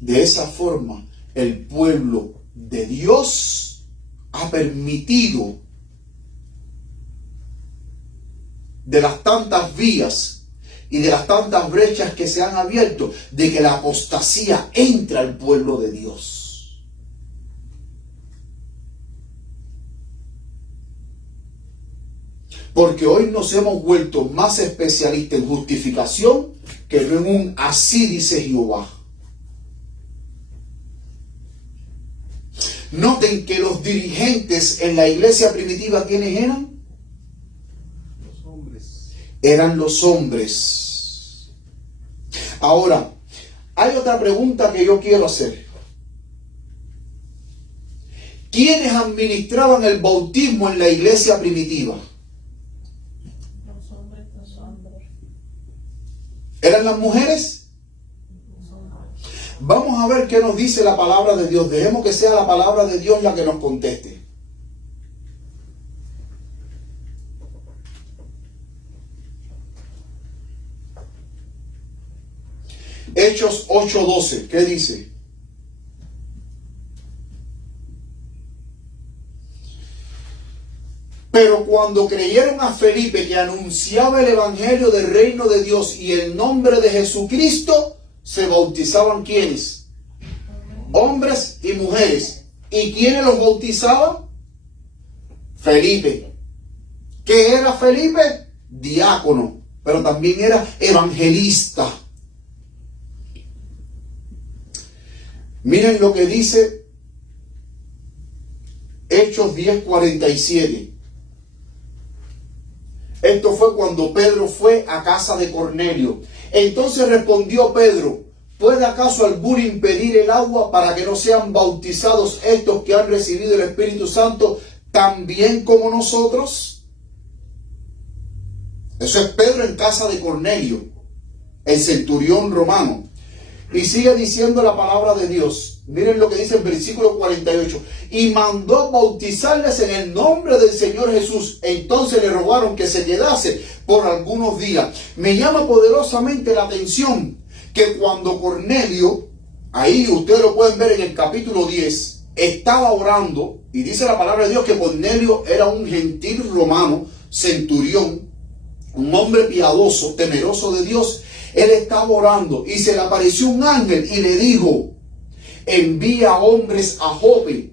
de esa forma, el pueblo de Dios ha permitido de las tantas vías y de las tantas brechas que se han abierto, de que la apostasía entra al pueblo de Dios. Porque hoy nos hemos vuelto más especialistas en justificación que no en un así dice Jehová. Noten que los dirigentes en la iglesia primitiva, ¿quiénes eran? Los hombres. Eran los hombres. Ahora, hay otra pregunta que yo quiero hacer. ¿Quiénes administraban el bautismo en la iglesia primitiva? Los hombres. ¿Eran las mujeres? Vamos a ver qué nos dice la palabra de Dios. Dejemos que sea la palabra de Dios la que nos conteste. Hechos 8:12, ¿qué dice? Pero cuando creyeron a Felipe que anunciaba el evangelio del reino de Dios y el nombre de Jesucristo, se bautizaban ¿quiénes? Hombres y mujeres. ¿Y quiénes los bautizaban? Felipe. ¿Qué era Felipe? Diácono, pero también era evangelista. Miren lo que dice Hechos 10:47. Esto fue cuando Pedro fue a casa de Cornelio. Entonces respondió Pedro: ¿puede acaso alguno impedir el agua para que no sean bautizados estos que han recibido el Espíritu Santo también como nosotros? Eso es Pedro en casa de Cornelio, el centurión romano. Y sigue diciendo la palabra de Dios. Miren lo que dice el versículo 48. Y mandó bautizarles en el nombre del Señor Jesús. Entonces le rogaron que se quedase por algunos días. Me llama poderosamente la atención que cuando Cornelio, ahí ustedes lo pueden ver en el capítulo 10, estaba orando, y dice la palabra de Dios que Cornelio era un gentil romano, centurión, un hombre piadoso, temeroso de Dios. Él estaba orando y se le apareció un ángel y le dijo: envía hombres a Jope,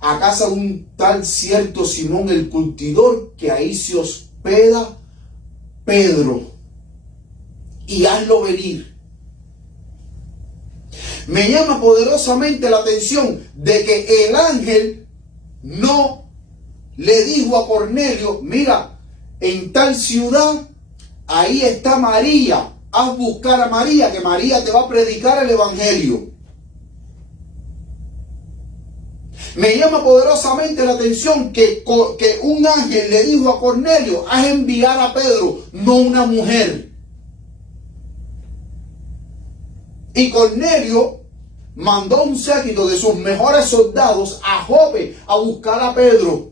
a casa de un tal cierto Simón el curtidor, que ahí se hospeda Pedro, y hazlo venir. Me llama poderosamente la atención de que el ángel no le dijo a Cornelio: mira, en tal ciudad, ahí está María, haz buscar a María, que María te va a predicar el evangelio. Me llama poderosamente la atención que un ángel le dijo a Cornelio: haz enviar a Pedro, no una mujer. Y Cornelio mandó un séquito de sus mejores soldados a Jope a buscar a Pedro,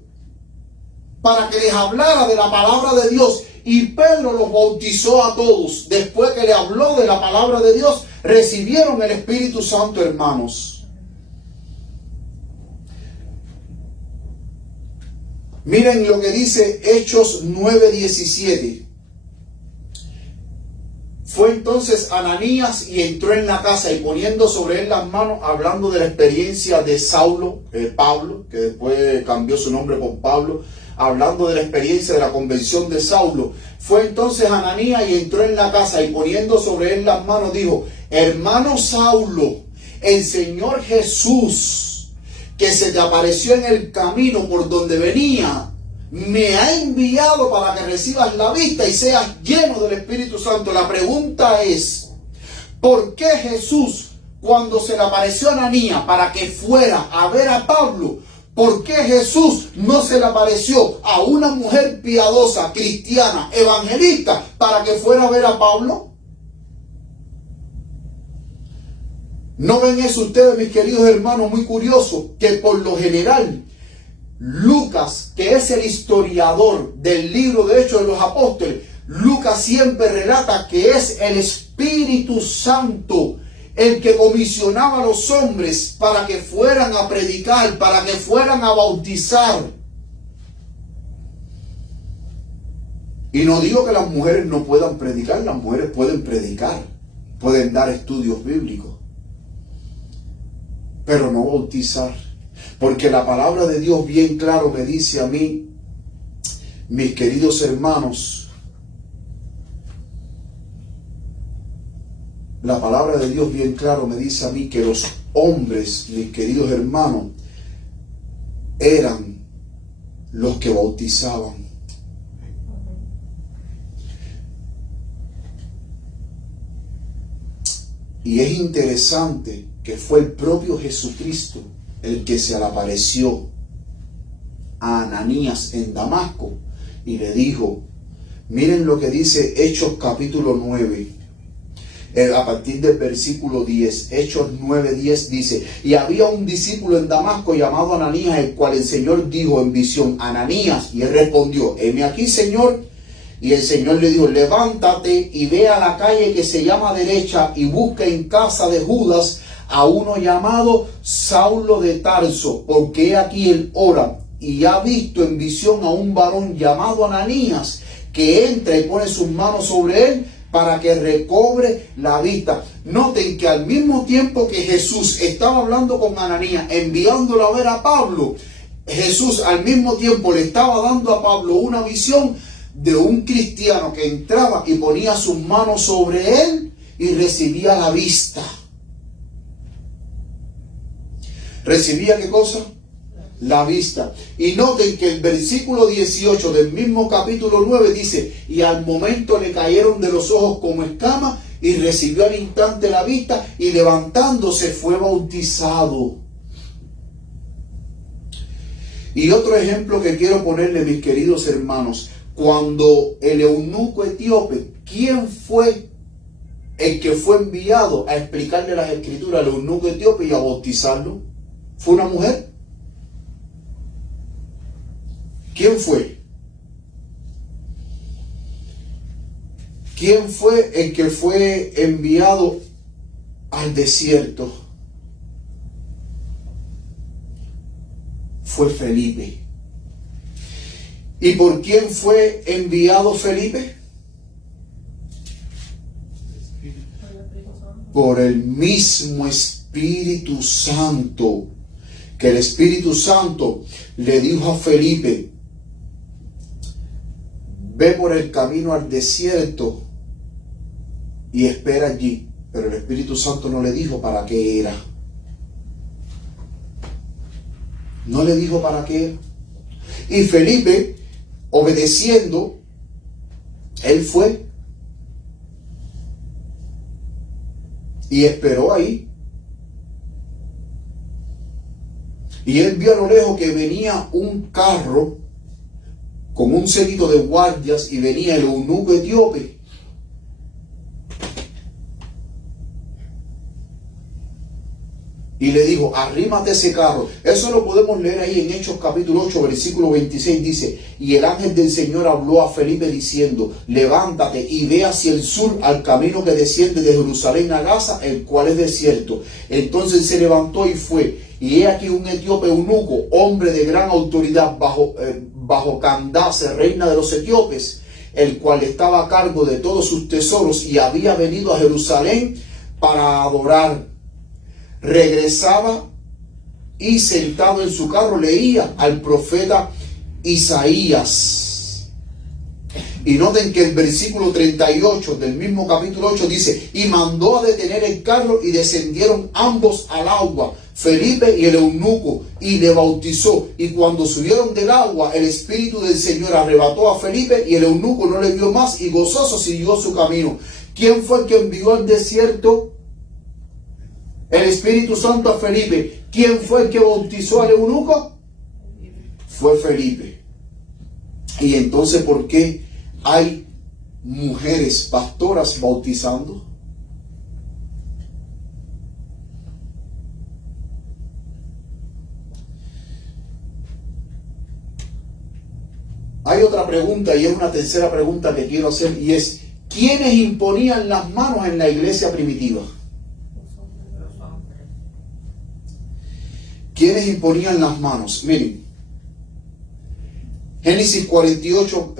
para que les hablara de la palabra de Dios. Y Pedro los bautizó a todos. Después que le habló de la palabra de Dios, recibieron el Espíritu Santo, hermanos. Miren lo que dice Hechos 9:17. Fue entonces Ananías y entró en la casa, y poniendo sobre él las manos, hablando de la experiencia de Saulo, Pablo, que después cambió su nombre por Pablo, hablando de la experiencia de la conversión de Saulo. Fue entonces Ananías y entró en la casa, y poniendo sobre él las manos dijo: hermano Saulo, el Señor Jesús, que se te apareció en el camino por donde venía, me ha enviado para que recibas la vista y seas lleno del Espíritu Santo. La pregunta es: ¿por qué Jesús, cuando se le apareció a Ananías para que fuera a ver a Pablo, por qué Jesús no se le apareció a una mujer piadosa, cristiana, evangelista, para que fuera a ver a Pablo? ¿No ven eso ustedes, mis queridos hermanos? Muy curioso que por lo general Lucas, que es el historiador del libro de Hechos de los Apóstoles, Lucas siempre relata que es el Espíritu Santo el que comisionaba a los hombres para que fueran a predicar, para que fueran a bautizar. Y no digo que las mujeres no puedan predicar, las mujeres pueden predicar, pueden dar estudios bíblicos, pero no bautizar. Porque la palabra de Dios bien claro me dice a mí, mis queridos hermanos, la palabra de Dios bien claro me dice a mí que los hombres, mis queridos hermanos, eran los que bautizaban. Y es interesante que fue el propio Jesucristo el que se le apareció a Ananías en Damasco y le dijo, miren lo que dice Hechos capítulo 9, a partir del versículo 10, Hechos 9:10 dice: y había un discípulo en Damasco llamado Ananías, el cual el Señor dijo en visión: Ananías. Y él respondió: heme aquí, Señor. Y el Señor le dijo: levántate y ve a la calle que se llama Derecha y busca en casa de Judas a uno llamado Saulo de Tarso, porque he aquí él ora y ha visto en visión a un varón llamado Ananías, que entra y pone sus manos sobre él para que recobre la vista. Noten que al mismo tiempo que Jesús estaba hablando con Ananías, enviándolo a ver a Pablo, Jesús al mismo tiempo le estaba dando a Pablo una visión de un cristiano que entraba y ponía sus manos sobre él y recibía la vista. ¿Recibía qué cosa? La vista. Y noten que el versículo 18 del mismo capítulo 9 dice: y al momento le cayeron de los ojos como escamas y recibió al instante la vista y levantándose fue bautizado. Y otro ejemplo que quiero ponerle, mis queridos hermanos, cuando el eunuco etíope, ¿quién fue el que fue enviado a explicarle las escrituras al eunuco etíope y a bautizarlo? ¿Fue una mujer? ¿Quién fue? ¿Quién fue el que fue enviado al desierto? Fue Felipe. ¿Y por quién fue enviado Felipe? Por el Espíritu Santo. Por el mismo Espíritu Santo. Que el Espíritu Santo le dijo a Felipe: ve por el camino al desierto y espera allí. Pero el Espíritu Santo no le dijo para qué era. No le dijo para qué era. Y Felipe, obedeciendo, él fue y esperó ahí. Y él vio a lo lejos que venía un carro con un séquito de guardias y venía el eunuco etíope. Y le dijo: arrímate a ese carro. Eso lo podemos leer ahí en Hechos capítulo 8, versículo 26. Dice: y el ángel del Señor habló a Felipe diciendo: levántate y ve hacia el sur al camino que desciende de Jerusalén a Gaza, el cual es desierto. Entonces se levantó y fue. Y he aquí un etíope eunuco, hombre de gran autoridad bajo Candace, reina de los etíopes, el cual estaba a cargo de todos sus tesoros y había venido a Jerusalén para adorar. Regresaba y sentado en su carro leía al profeta Isaías. Y noten que el versículo 38 del mismo capítulo 8 dice: y mandó a detener el carro y descendieron ambos al agua, Felipe y el eunuco, y le bautizó. Y cuando subieron del agua, el Espíritu del Señor arrebató a Felipe y el eunuco no le vio más y gozoso siguió su camino. ¿Quién fue el que envió al desierto el Espíritu Santo a Felipe? ¿Quién fue el que bautizó al eunuco? Fue Felipe. Y entonces, ¿por qué hay mujeres pastoras bautizando? Hay otra pregunta, y es una tercera pregunta que quiero hacer, y es: ¿quiénes imponían las manos en la iglesia primitiva? Los hombres. ¿Quiénes imponían las manos? Miren, Génesis 48,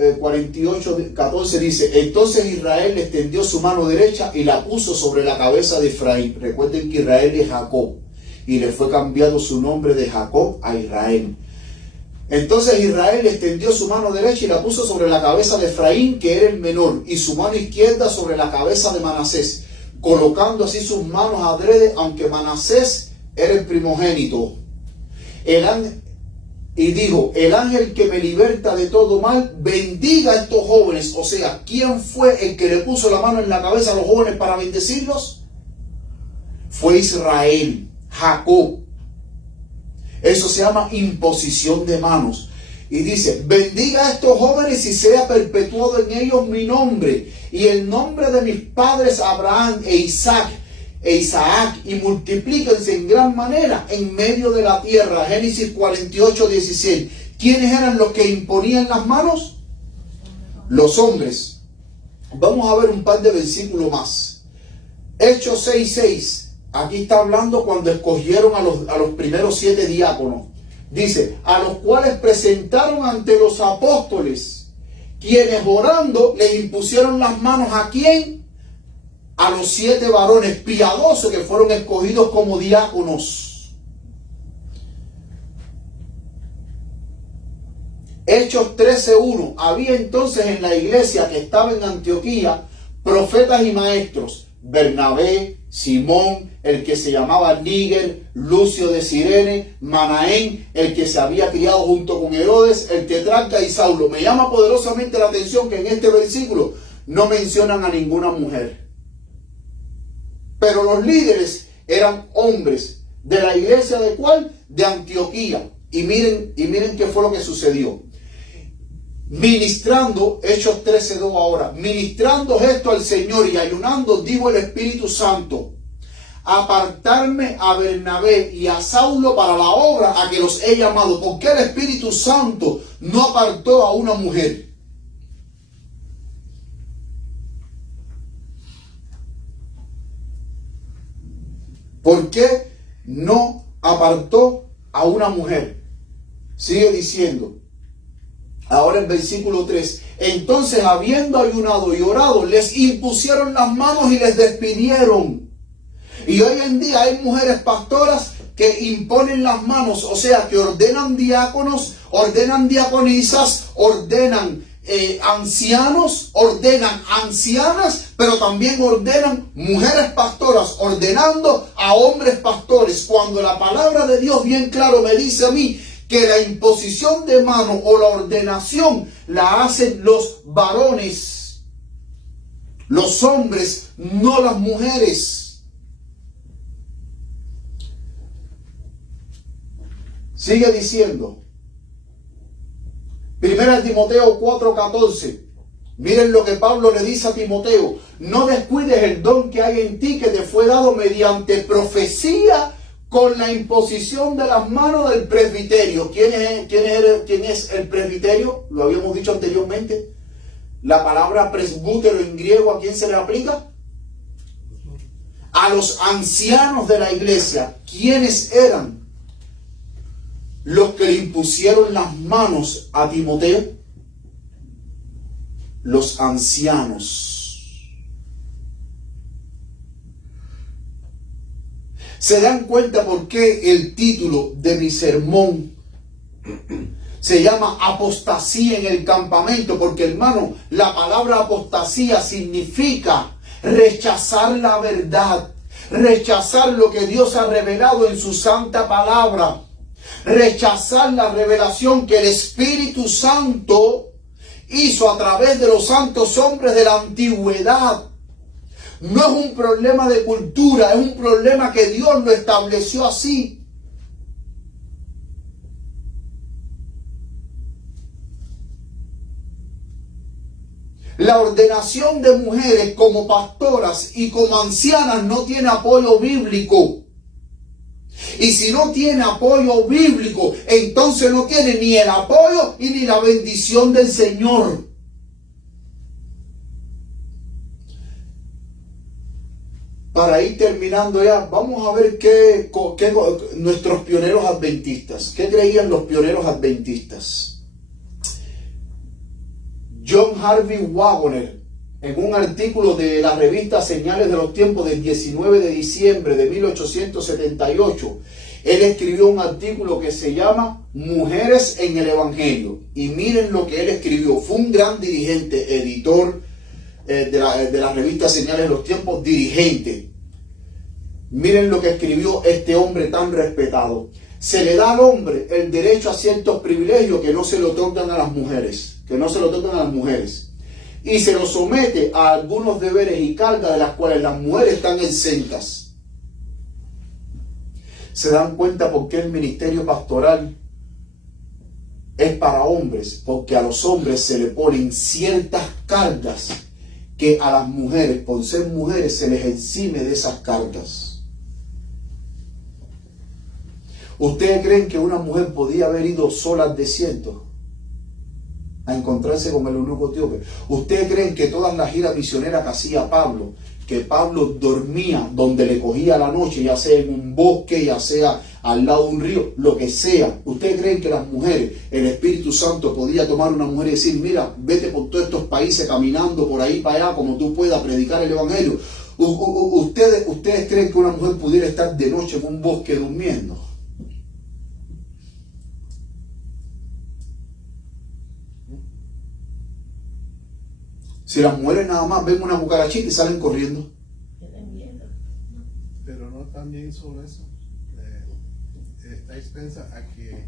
14 dice: entonces Israel extendió su mano derecha y la puso sobre la cabeza de Efraín. Recuerden que Israel es Jacob, y le fue cambiado su nombre de Jacob a Israel. Entonces Israel extendió su mano derecha y la puso sobre la cabeza de Efraín, que era el menor, y su mano izquierda sobre la cabeza de Manasés, colocando así sus manos adrede, aunque Manasés era el primogénito. Y dijo: el ángel que me liberta de todo mal, bendiga a estos jóvenes. O sea, ¿quién fue el que le puso la mano en la cabeza a los jóvenes para bendecirlos? Fue Israel, Jacob. Eso se llama imposición de manos. Y dice: bendiga a estos jóvenes y sea perpetuado en ellos mi nombre y el nombre de mis padres Abraham e Isaac, y multiplíquense en gran manera en medio de la tierra. Génesis 48, 16. ¿Quiénes eran los que imponían las manos? Los hombres. Vamos a ver un par de versículos más. Hechos 6, 6. Aquí está hablando cuando escogieron a los primeros 7 diáconos. Dice: a los cuales presentaron ante los apóstoles, quienes orando les impusieron las manos. ¿A quién? A los 7 varones piadosos que fueron escogidos como diáconos. Hechos 13:1. Había entonces en la iglesia que estaba en Antioquía profetas y maestros: Bernabé, Simón, el que se llamaba Níger, Lucio de Cirene, Manaén, el que se había criado junto con Herodes, el tetrarca, y Saulo. Me llama poderosamente la atención que en este versículo no mencionan a ninguna mujer. Pero los líderes eran hombres de la iglesia ¿de cuál? De Antioquía. Y miren qué fue lo que sucedió. ministrando, Hechos 13:2 ahora, ministrando esto al Señor y ayunando, dijo el Espíritu Santo, apartarme a Bernabé y a Saulo para la obra a que los he llamado. ¿Por qué el Espíritu Santo no apartó a una mujer? ¿Por qué no apartó a una mujer? Sigue diciendo, ahora en versículo 3, entonces habiendo ayunado y orado, les impusieron las manos y les despidieron. Y hoy en día hay mujeres pastoras que imponen las manos, o sea, que ordenan diáconos, ordenan diaconisas, ordenan ancianos, ordenan ancianas, pero también ordenan mujeres pastoras, ordenando a hombres pastores, cuando la palabra de Dios bien claro me dice a mí que la imposición de mano o la ordenación la hacen los varones, los hombres, no las mujeres. Sigue diciendo, 1 Timoteo 4:14. Miren lo que Pablo le dice a Timoteo: no descuides el don que hay en ti, que te fue dado mediante profecía con la imposición de las manos del presbiterio. ¿Quién es el presbiterio? Lo habíamos dicho anteriormente. La palabra presbútero en griego, ¿a quién se le aplica? A los ancianos de la iglesia. ¿Quiénes eran los que le impusieron las manos a Timoteo? Los ancianos. ¿Se dan cuenta por qué el título de mi sermón se llama apostasía en el campamento? Porque, hermano, la palabra apostasía significa rechazar la verdad, rechazar lo que Dios ha revelado en su santa palabra, rechazar la revelación que el Espíritu Santo hizo a través de los santos hombres de la antigüedad. No es un problema de cultura, es un problema que Dios lo estableció así. La ordenación de mujeres como pastoras y como ancianas no tiene apoyo bíblico. Y si no tiene apoyo bíblico, entonces no tiene ni el apoyo y ni la bendición del Señor. Para ir terminando ya, vamos a ver qué nuestros pioneros adventistas, ¿qué creían los pioneros adventistas? John Harvey Wagoner, en un artículo de la revista Señales de los Tiempos del 19 de diciembre de 1878, él escribió un artículo que se llama Mujeres en el Evangelio. Y miren lo que él escribió. Fue un gran dirigente, editor de la revista Señales de los Tiempos, dirigente. Miren lo que escribió este hombre tan respetado. Se le da al hombre el derecho a ciertos privilegios que no se le otorgan a las mujeres. Y se lo somete a algunos deberes y cargas de las cuales las mujeres están exentas. ¿Se dan cuenta por qué el ministerio pastoral es para hombres? Porque a los hombres se le ponen ciertas cargas que a las mujeres, por ser mujeres, se les exime de esas cargas. ¿Ustedes creen que una mujer podía haber ido sola al desierto a encontrarse con el eunuco etíope? ¿Ustedes creen que todas las giras misioneras que hacía Pablo, que Pablo dormía donde le cogía la noche, ya sea en un bosque, ya sea al lado de un río, lo que sea? ¿Ustedes creen que las mujeres, el Espíritu Santo podía tomar una mujer y decir: mira, vete por todos estos países caminando por ahí para allá como tú puedas predicar el Evangelio? ¿Ustedes creen que una mujer pudiera estar de noche en un bosque durmiendo? Si las mujeres nada más ven una cucarachita y salen corriendo. Pero no también solo eso. Está expensa a que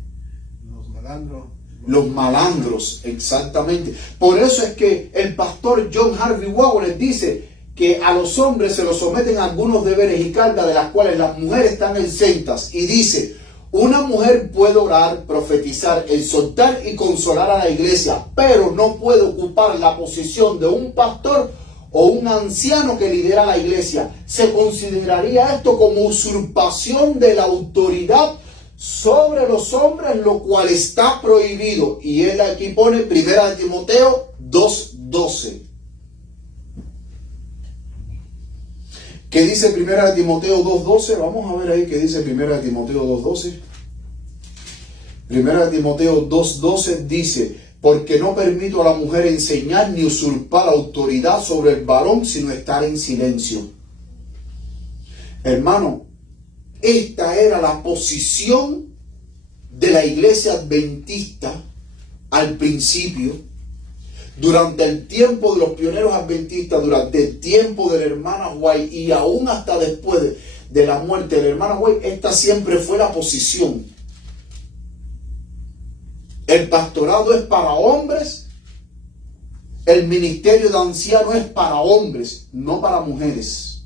los malandros, exactamente. Por eso es que el pastor John Harvey Wagoner dice que a los hombres se los someten a algunos deberes y cargas de las cuales las mujeres están exentas. Y dice: Una mujer puede orar, profetizar, exhortar y consolar a la iglesia, pero no puede ocupar la posición de un pastor o un anciano que lidera la iglesia. Se consideraría esto como usurpación de la autoridad sobre los hombres, lo cual está prohibido. Y él aquí pone 1 Timoteo 2:12. ¿Qué dice 1 Timoteo 2:12? Vamos a ver ahí qué dice 1 Timoteo 2:12. 1 Timoteo 2:12 dice: porque no permito a la mujer enseñar ni usurpar autoridad sobre el varón, sino estar en silencio. Hermano, esta era la posición de la iglesia adventista al principio. Durante el tiempo de los pioneros adventistas, durante el tiempo de la hermana White y aún hasta después de la muerte de la hermana White, esta siempre fue la posición. El pastorado es para hombres, el ministerio de anciano es para hombres, no para mujeres.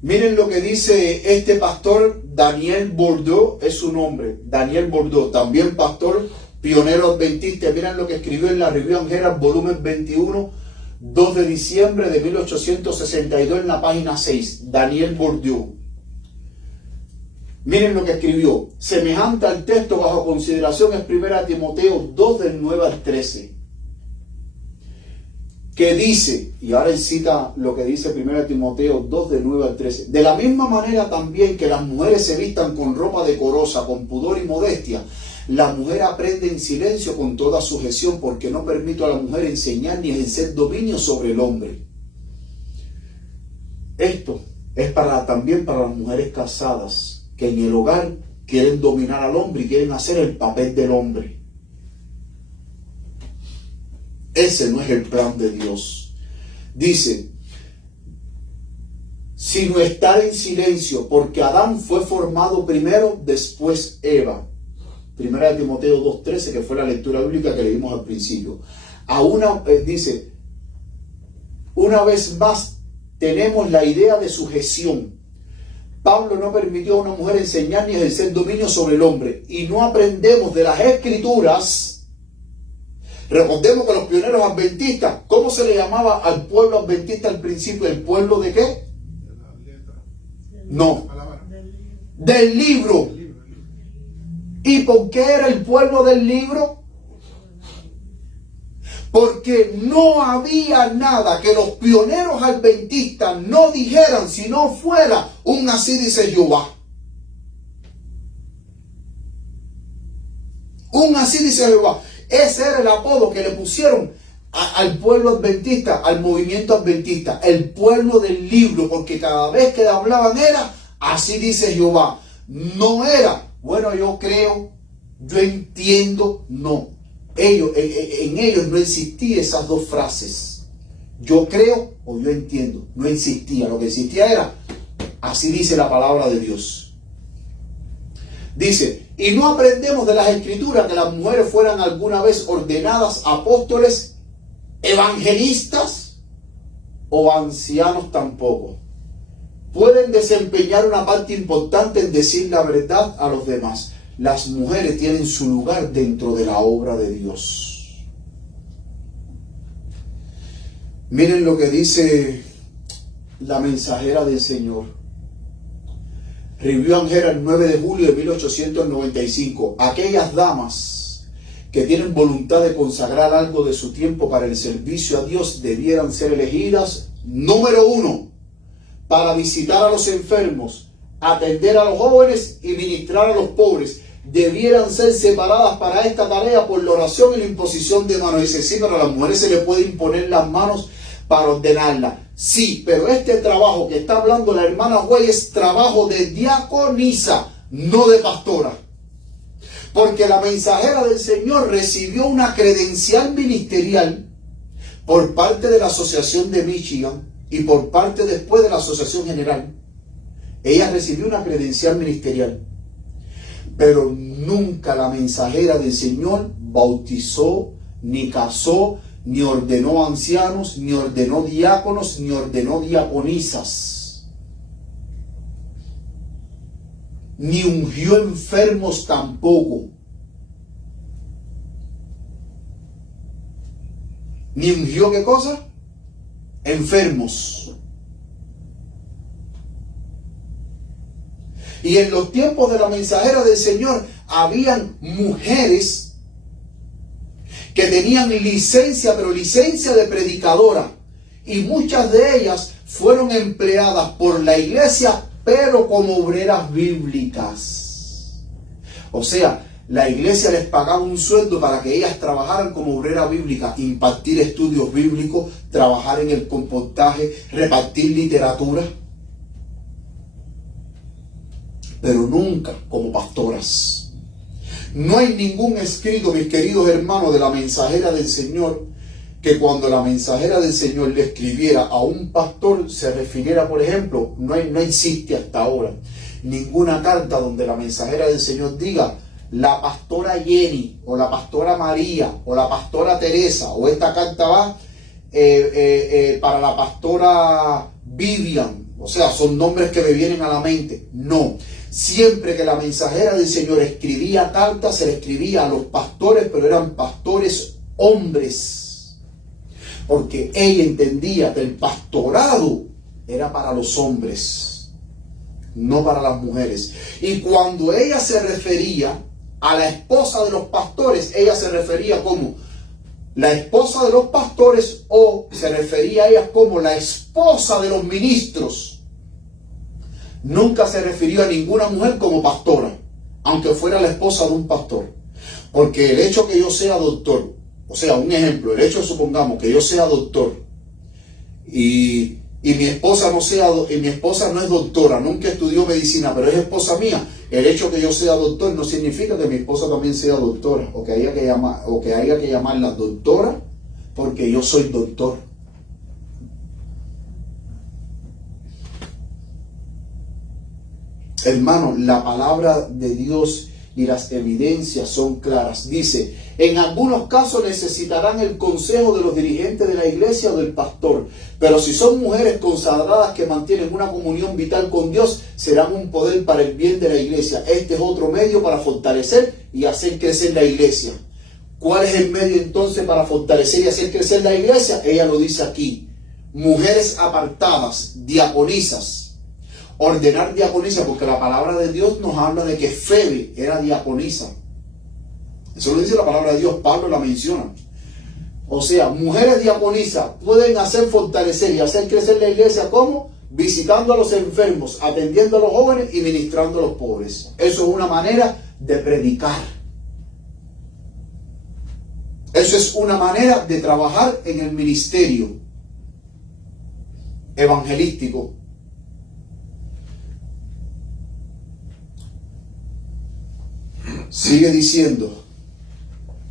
Miren lo que dice este pastor Daniel Bordeaux, es su nombre, Daniel Bordeaux, también pastor pionero adventista. Miren lo que escribió en la Review and Herald, volumen 21, 2 de diciembre de 1862, en la página 6, Daniel Bordeaux. Miren lo que escribió. Semejante al texto bajo consideración es 1 Timoteo 2 del 9 al 13. Que dice, y ahora él cita lo que dice 1 Timoteo 2 del 9 al 13. De la misma manera también que las mujeres se vistan con ropa decorosa, con pudor y modestia, la mujer aprende en silencio con toda sujeción, porque no permito a la mujer enseñar ni ejercer dominio sobre el hombre. Esto es también para las mujeres casadas, que en el hogar quieren dominar al hombre y quieren hacer el papel del hombre. Ese no es el plan de Dios. Dice, sino estar en silencio, porque Adán fue formado primero, después Eva. 1 Timoteo 2:13, que fue la lectura bíblica que leímos al principio. Dice, una vez más tenemos la idea de sujeción. Pablo no permitió a una mujer enseñar ni ejercer dominio sobre el hombre. Y no aprendemos de las escrituras. Recordemos que los pioneros adventistas, ¿cómo se le llamaba al pueblo adventista al principio? ¿El pueblo de qué? De la letra. No, Palabra. del libro. ¿Y por qué era el pueblo del libro? Porque no había nada que los pioneros adventistas no dijeran si no fuera un así dice Jehová. Un así dice Jehová. Ese era el apodo que le pusieron al pueblo adventista, al movimiento adventista, el pueblo del libro, porque cada vez que hablaban era así dice Jehová. No era, bueno, yo creo, yo entiendo, no. En ellos no existían esas dos frases. Yo creo o yo entiendo. No existía. Lo que existía era, así dice la palabra de Dios. Dice, y no aprendemos de las escrituras que las mujeres fueran alguna vez ordenadas apóstoles, evangelistas o ancianos tampoco. Pueden desempeñar una parte importante en decir la verdad a los demás. Las mujeres tienen su lugar dentro de la obra de Dios. Miren lo que dice la mensajera del Señor. Review and Herald, 9 de julio de 1895. Aquellas damas que tienen voluntad de consagrar algo de su tiempo para el servicio a Dios debieran ser elegidas, número 1, para visitar a los enfermos, atender a los jóvenes y ministrar a los pobres. Debieran ser separadas para esta tarea por la oración y la imposición de manos. Dice, sí, pero a las mujeres se le puede imponer las manos para ordenarla. Sí, pero este trabajo que está hablando la hermana White es trabajo de diaconisa, no de pastora. Porque la mensajera del Señor recibió una credencial ministerial por parte de la Asociación de Michigan y por parte después de la Asociación General. Ella recibió una credencial ministerial. Pero nunca la mensajera del Señor bautizó, ni casó, ni ordenó ancianos, ni ordenó diáconos, ni ordenó diaconisas. ni ungió enfermos tampoco. Ni ungió, ¿qué cosa? Enfermos. Y en los tiempos de la mensajera del Señor habían mujeres que tenían licencia, pero licencia de predicadora. Y muchas de ellas fueron empleadas por la iglesia, pero como obreras bíblicas. O sea, la iglesia les pagaba un sueldo para que ellas trabajaran como obreras bíblicas, impartir estudios bíblicos, trabajar en el compostaje, repartir literatura, pero nunca como pastoras. No hay ningún escrito, mis queridos hermanos, de la mensajera del Señor, que cuando la mensajera del Señor le escribiera a un pastor se refiriera, por ejemplo, no existe hasta ahora ninguna carta donde la mensajera del Señor diga la pastora Jenny, o la pastora María, o la pastora Teresa, o esta carta va para la pastora Vivian. O sea, son nombres que me vienen a la mente. No. Siempre que la mensajera del Señor escribía cartas, se le escribía a los pastores, pero eran pastores hombres. Porque ella entendía que el pastorado era para los hombres, no para las mujeres. Y cuando ella se refería a la esposa de los pastores, ella se refería como la esposa de los pastores, o se refería a ella como la esposa de los ministros. Nunca se refirió a ninguna mujer como pastora, aunque fuera la esposa de un pastor. Porque el hecho que yo sea doctor, o sea, un ejemplo, el hecho, supongamos que yo sea doctor y mi esposa no sea, y mi esposa no es doctora, nunca estudió medicina, pero es esposa mía. El hecho que yo sea doctor no significa que mi esposa también sea doctora, o que haya que llamarla doctora porque yo soy doctor. Hermano, la palabra de Dios y las evidencias son claras. Dice, en algunos casos necesitarán el consejo de los dirigentes de la iglesia o del pastor, pero si son mujeres consagradas que mantienen una comunión vital con Dios, serán un poder para el bien de la iglesia. Este es otro medio para fortalecer y hacer crecer la iglesia. ¿Cuál es el medio entonces para fortalecer y hacer crecer la iglesia? Ella lo dice aquí. Mujeres apartadas, diaconisas. Ordenar diaconisa, porque la palabra de Dios nos habla de que Febe era diaconisa. Eso lo dice la palabra de Dios, Pablo la menciona. O sea, mujeres diaconisas pueden hacer fortalecer y hacer crecer la iglesia, ¿cómo? Visitando a los enfermos, atendiendo a los jóvenes y ministrando a los pobres. Eso es una manera de predicar. Eso es una manera de trabajar en el ministerio evangelístico. Sigue diciendo,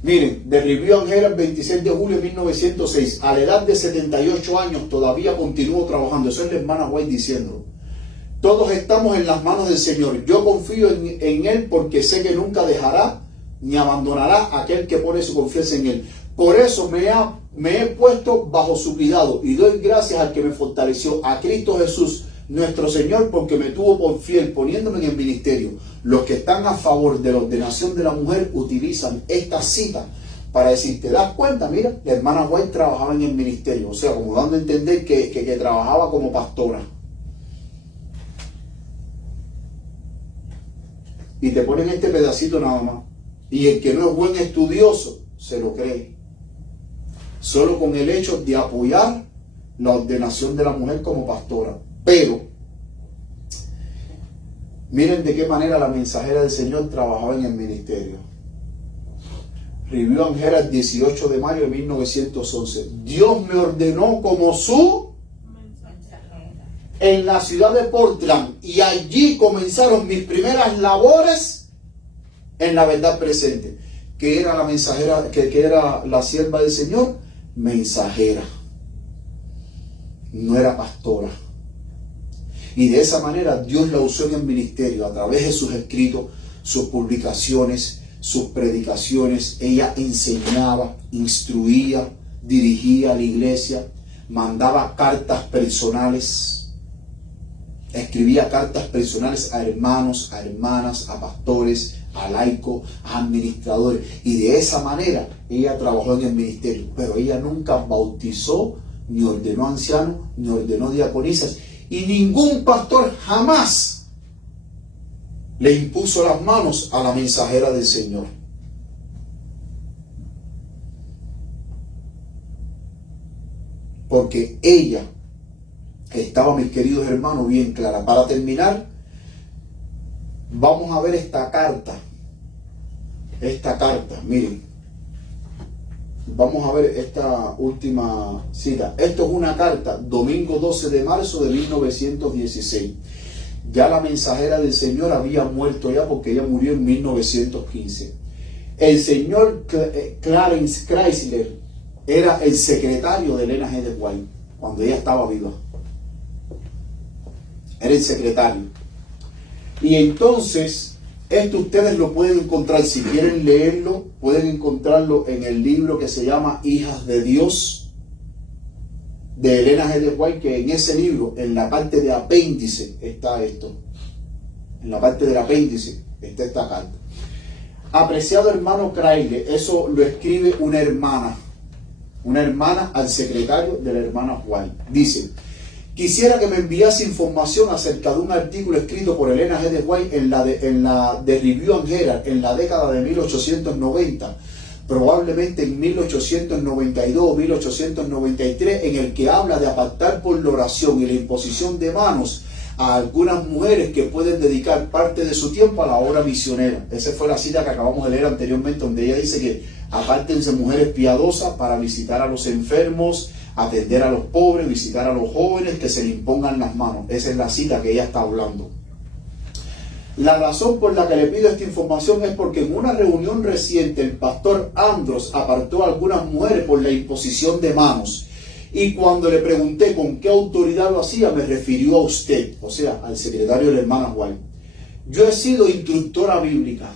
miren, derribó Angela el 26 de julio de 1906, a la edad de 78 años todavía continuó trabajando. Eso es la hermana White diciéndolo. Todos estamos en las manos del Señor. Yo confío en Él porque sé que nunca dejará ni abandonará a aquel que pone su confianza en Él. Por eso me he puesto bajo su cuidado y doy gracias al que me fortaleció, a Cristo Jesús, nuestro Señor, porque me tuvo por fiel poniéndome en el ministerio. Los que están a favor de la ordenación de la mujer utilizan esta cita para decir, ¿te das cuenta? Mira, la hermana White trabajaba en el ministerio, o sea, como dando a entender que trabajaba como pastora. Y te ponen este pedacito nada más. Y el que no es buen estudioso se lo cree. Solo con el hecho de apoyar la ordenación de la mujer como pastora. Pero miren de qué manera la mensajera del Señor trabajaba en el ministerio. Review Angela el 18 de mayo de 1911. Dios me ordenó como su en la ciudad de Portland, y allí comenzaron mis primeras labores en la verdad presente. Que era la mensajera, que era la sierva del Señor, mensajera. No era pastora. Y de esa manera Dios la usó en el ministerio a través de sus escritos, sus publicaciones, sus predicaciones. Ella enseñaba, instruía, dirigía a la iglesia, mandaba cartas personales. Escribía cartas personales a hermanos, a hermanas, a pastores, a laicos, a administradores. Y de esa manera ella trabajó en el ministerio. Pero ella nunca bautizó, ni ordenó ancianos, ni ordenó diaconisas. Y ningún pastor jamás le impuso las manos a la mensajera del Señor. Porque ella estaba, mis queridos hermanos, bien clara. Para terminar, vamos a ver esta carta. Esta carta, miren. Vamos a ver esta última cita. Esto es una carta, domingo 12 de marzo de 1916. Ya la mensajera del Señor había muerto ya, porque ella murió en 1915. El señor Clarence Chrysler era el secretario de Elena G. de White cuando ella estaba viva. Era el secretario. Y entonces, esto ustedes lo pueden encontrar, si quieren leerlo, pueden encontrarlo en el libro que se llama Hijas de Dios, de Elena G. de White, que en ese libro, en la parte de apéndice, está esto. En la parte del apéndice está esta carta. Apreciado hermano Chrysler, eso lo escribe una hermana al secretario de la hermana White. Dice: quisiera que me enviase información acerca de un artículo escrito por Elena G. de White en la de Review and Herald en la década de 1890, probablemente en 1892 o 1893, en el que habla de apartar por la oración y la imposición de manos a algunas mujeres que pueden dedicar parte de su tiempo a la obra misionera. Esa fue la cita que acabamos de leer anteriormente, donde ella dice que apártense mujeres piadosas para visitar a los enfermos, atender a los pobres, visitar a los jóvenes, que se le impongan las manos. Esa es la cita que ella está hablando. La razón por la que le pido esta información es porque en una reunión reciente el pastor Andros apartó a algunas mujeres por la imposición de manos. Y cuando le pregunté con qué autoridad lo hacía, me refirió a usted, o sea, al secretario de la hermana White. Yo he sido instructora bíblica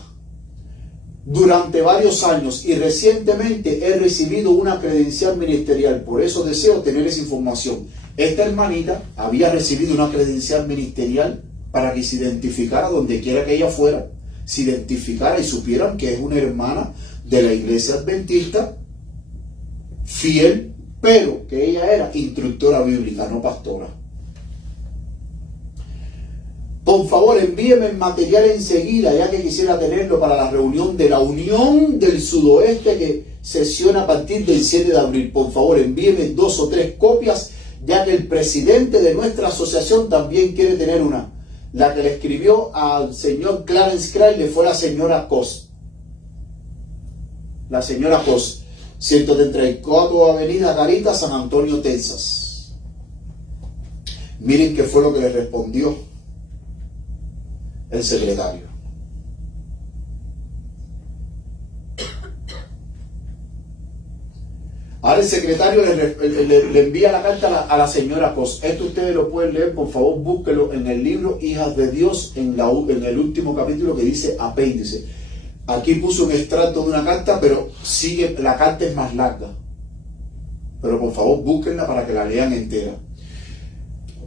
durante varios años y recientemente he recibido una credencial ministerial. Por eso deseo tener esa información. Esta hermanita había recibido una credencial ministerial para que se identificara donde quiera que ella fuera, se identificara y supieran que es una hermana de la iglesia adventista, fiel, pero que ella era instructora bíblica, no pastora. Por favor, envíeme el material enseguida, ya que quisiera tenerlo para la reunión de la Unión del Sudoeste que sesiona a partir del 7 de abril. Por favor, envíeme 2 o 3 copias, ya que el presidente de nuestra asociación también quiere tener una. La que le escribió al señor Clarence Chrysler fue la señora Cos. La señora Cos. 134 Avenida Garita, San Antonio, Texas. Miren qué fue lo que le respondió el secretario. Ahora el secretario le envía la carta a la señora Cos. Esto ustedes lo pueden leer, por favor, búsquelo en el libro Hijas de Dios, en el último capítulo que dice apéndice. Aquí puso un extracto de una carta, pero sigue, la carta es más larga. Pero por favor, búsquenla para que la lean entera.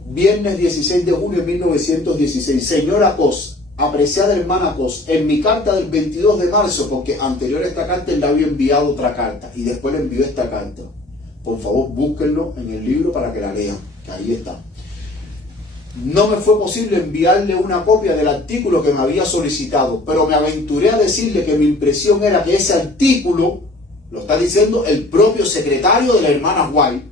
Viernes 16 de junio de 1916. Señora Cos, apreciada hermana Cos, en mi carta del 22 de marzo, porque anterior a esta carta él le había enviado otra carta y después le envió esta carta. Por favor, búsquenlo en el libro para que la lean, que ahí está. No me fue posible enviarle una copia del artículo que me había solicitado, pero me aventuré a decirle que mi impresión era que ese artículo, lo está diciendo el propio secretario de la hermana White,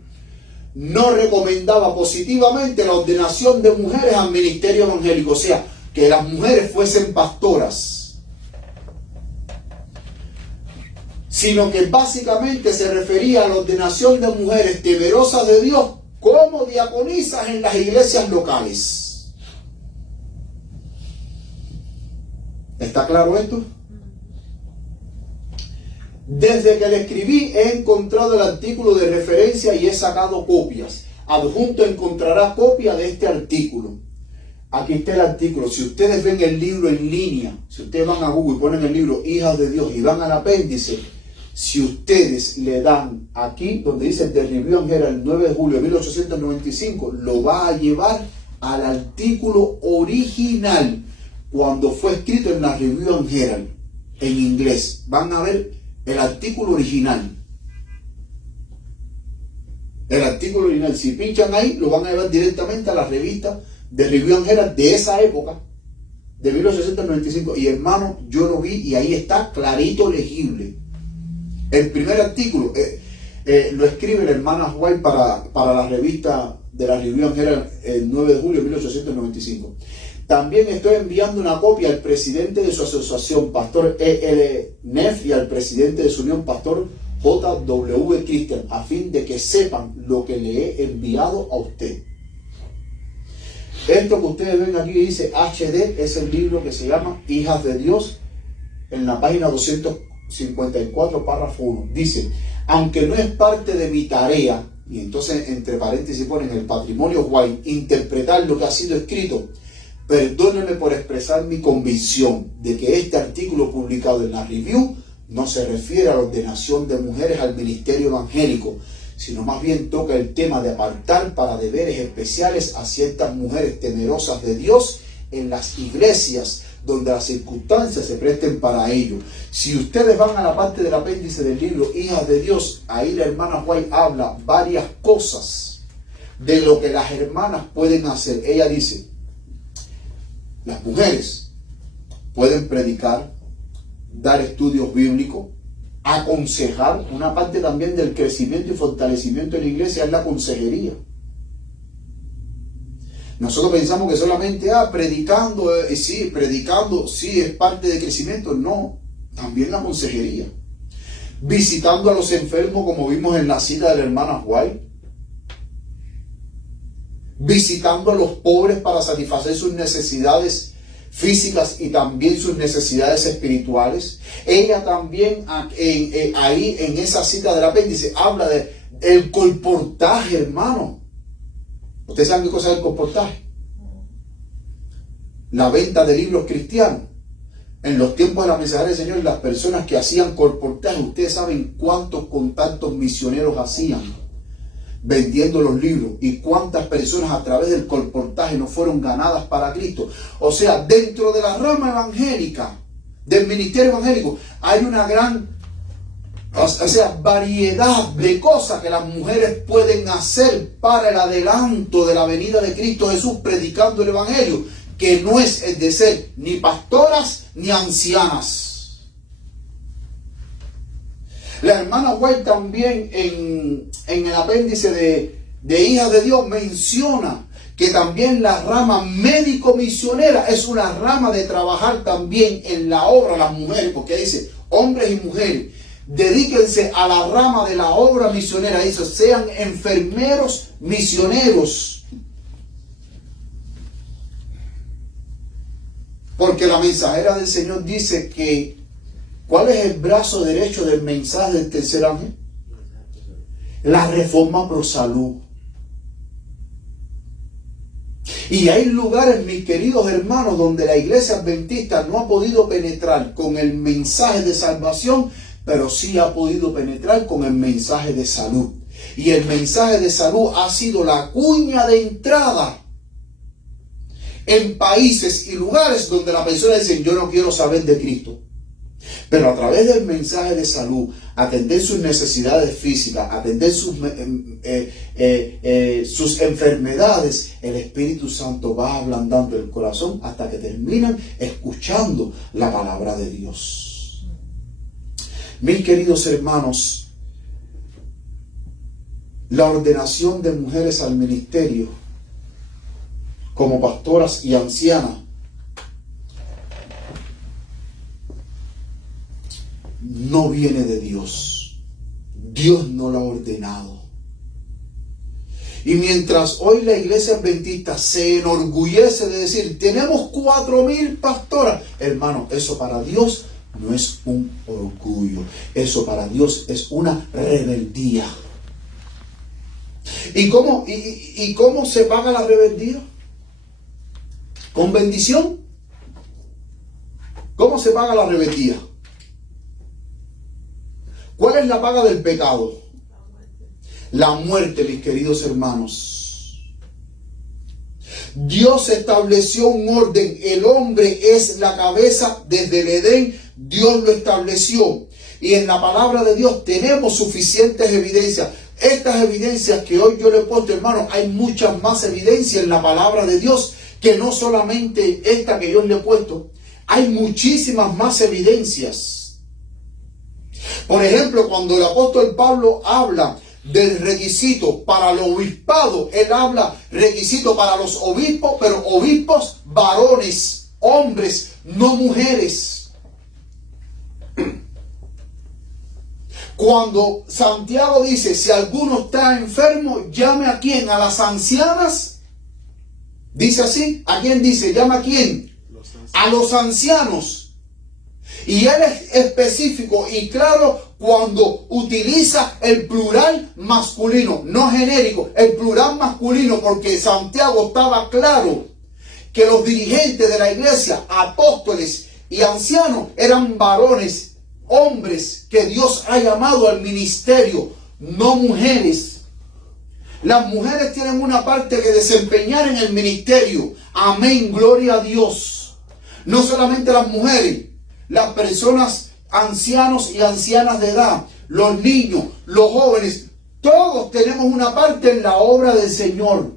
no recomendaba positivamente la ordenación de mujeres al ministerio evangélico, o sea, que las mujeres fuesen pastoras, sino que básicamente se refería a la ordenación de mujeres temerosas de Dios como diaconisas en las iglesias locales. ¿Está claro esto? Desde que le escribí he encontrado el artículo de referencia y he sacado copias. Adjunto encontrará copia de este artículo. Aquí está el artículo. Si ustedes ven el libro en línea, si ustedes van a Google y ponen el libro Hijas de Dios y van al apéndice, si ustedes le dan aquí donde dice The Review and Herald el 9 de julio de 1895, lo va a llevar al artículo original cuando fue escrito en la Review and Herald en inglés. Van a ver el artículo original. El artículo original, si pinchan ahí, lo van a llevar directamente a la revista de Review and Herald de esa época, de 1895. Y hermano, yo lo vi y ahí está clarito, legible. El primer artículo lo escribe la hermana White para la revista de la Review and Herald el 9 de julio de 1895. También estoy enviando una copia al presidente de su asociación, Pastor E.L. Neff, y al presidente de su unión, Pastor J.W. Christian, a fin de que sepan lo que le he enviado a usted. Esto que ustedes ven aquí dice HD, es el libro que se llama Hijas de Dios, en la página 254, párrafo 1. Dice, aunque no es parte de mi tarea, y entonces entre paréntesis ponen el patrimonio White, interpretar lo que ha sido escrito, perdónenme por expresar mi convicción de que este artículo publicado en la Review no se refiere a la ordenación de mujeres al ministerio evangélico, sino más bien toca el tema de apartar para deberes especiales a ciertas mujeres temerosas de Dios en las iglesias donde las circunstancias se presten para ello. Si ustedes van a la parte del apéndice del libro Hijas de Dios, ahí la hermana White habla varias cosas de lo que las hermanas pueden hacer. Ella dice, las mujeres pueden predicar, dar estudios bíblicos, aconsejar. Una parte también del crecimiento y fortalecimiento de la iglesia es la consejería. Nosotros pensamos que solamente predicando, sí es parte del crecimiento. No, también la consejería. Visitando a los enfermos, como vimos en la cita de la hermana White. Visitando a los pobres para satisfacer sus necesidades físicas y también sus necesidades espirituales. Ella también ahí en esa cita del apéndice habla del colportaje, hermano. ¿Ustedes saben qué cosa es el colportaje? La venta de libros cristianos. En los tiempos de la mensajería del Señor, las personas que hacían colportaje, ustedes saben cuántos contactos misioneros hacían vendiendo los libros y cuántas personas a través del colportaje no fueron ganadas para Cristo. O sea, dentro de la rama evangélica, del ministerio evangélico, hay una gran variedad de cosas que las mujeres pueden hacer para el adelanto de la venida de Cristo Jesús, predicando el evangelio, que no es el de ser ni pastoras ni ancianas. La hermana White también en el apéndice de Hijas de Dios menciona que también la rama médico-misionera es una rama de trabajar también en la obra, las mujeres, porque dice, hombres y mujeres, dedíquense a la rama de la obra misionera, dice, sean enfermeros misioneros. Porque la mensajera del Señor dice que, ¿cuál es el brazo derecho del mensaje del tercer ángel? La reforma pro salud. Y hay lugares, mis queridos hermanos, donde la iglesia adventista no ha podido penetrar con el mensaje de salvación, pero sí ha podido penetrar con el mensaje de salud. Y el mensaje de salud ha sido la cuña de entrada en países y lugares donde la persona dice, yo no quiero saber de Cristo. Pero a través del mensaje de salud, atender sus necesidades físicas, atender sus enfermedades, el Espíritu Santo va ablandando el corazón hasta que terminan escuchando la palabra de Dios. Mis queridos hermanos, la ordenación de mujeres al ministerio como pastoras y ancianas no viene de Dios. Dios no lo ha ordenado. Y mientras hoy la iglesia adventista se enorgullece de decir, tenemos 4,000 pastoras, hermano, eso para Dios no es un orgullo. Eso para Dios es una rebeldía. ¿Y cómo se paga la rebeldía? ¿Con bendición? ¿Cómo se paga la rebeldía? ¿Cuál es la paga del pecado? La muerte, mis queridos hermanos. Dios estableció un orden. El hombre es la cabeza desde el Edén. Dios lo estableció. Y en la palabra de Dios tenemos suficientes evidencias. Estas evidencias que hoy yo le he puesto, hermano, hay muchas más evidencias en la palabra de Dios que no solamente esta que yo le he puesto. Hay muchísimas más evidencias. Por ejemplo, cuando el apóstol Pablo habla del requisito para el obispado, él habla requisito para los obispos, pero obispos varones, hombres, no mujeres. Cuando Santiago dice, si alguno está enfermo, llame a quién, a las ancianas. Dice así, ¿a quién dice? ¿Llama a quién? A los ancianos. Y él es específico y claro cuando utiliza el plural masculino, no genérico, el plural masculino, porque Santiago estaba claro que los dirigentes de la iglesia, apóstoles y ancianos, eran varones, hombres que Dios ha llamado al ministerio, no mujeres. Las mujeres tienen una parte que desempeñar en el ministerio. Amén, gloria a Dios. No solamente las mujeres, las personas, ancianos y ancianas de edad, los niños, los jóvenes, todos tenemos una parte en la obra del Señor.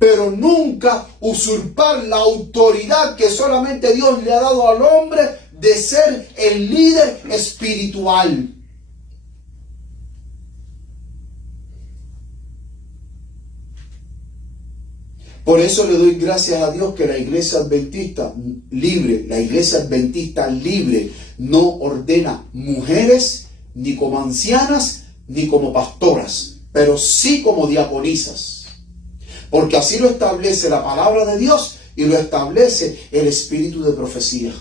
Pero nunca usurpar la autoridad que solamente Dios le ha dado al hombre de ser el líder espiritual. Por eso le doy gracias a Dios que la iglesia adventista libre no ordena mujeres ni como ancianas ni como pastoras, pero sí como diaconisas. Porque así lo establece la palabra de Dios y lo establece el espíritu de profecía.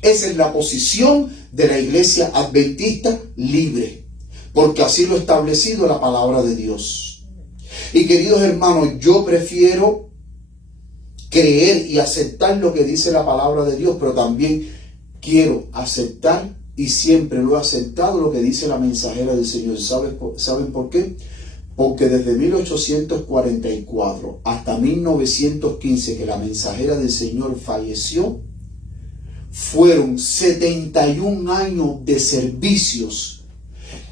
Esa es la posición de la iglesia adventista libre, porque así lo ha establecido la palabra de Dios. Y queridos hermanos, yo prefiero creer y aceptar lo que dice la palabra de Dios, pero también quiero aceptar, y siempre lo he aceptado, lo que dice la mensajera del Señor. ¿Saben por qué? Porque desde 1844 hasta 1915, que la mensajera del Señor falleció, fueron 71 años de servicios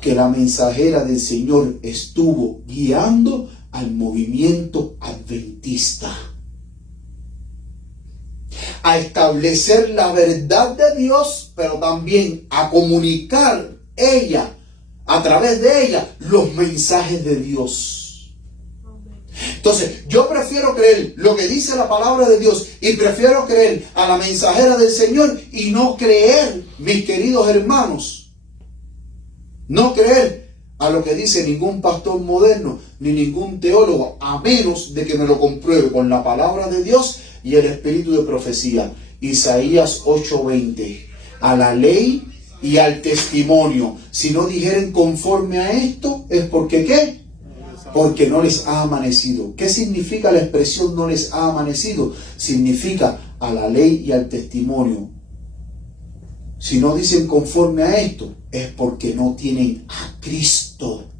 que la mensajera del Señor estuvo guiando al movimiento adventista, a establecer la verdad de Dios, pero también a comunicar ella, a través de ella, los mensajes de Dios. Entonces, yo prefiero creer lo que dice la palabra de Dios y prefiero creer a la mensajera del Señor y no creer, mis queridos hermanos, no creer a lo que dice ningún pastor moderno ni ningún teólogo, a menos de que me lo compruebe con la palabra de Dios y el espíritu de profecía. Isaías 8:20, a la ley y al testimonio. Si no dijeren conforme a esto, es porque ¿qué? Porque no les ha amanecido. ¿Qué significa la expresión no les ha amanecido? Significa a la ley y al testimonio. Si no dicen conforme a esto, es porque no tienen a Cristo,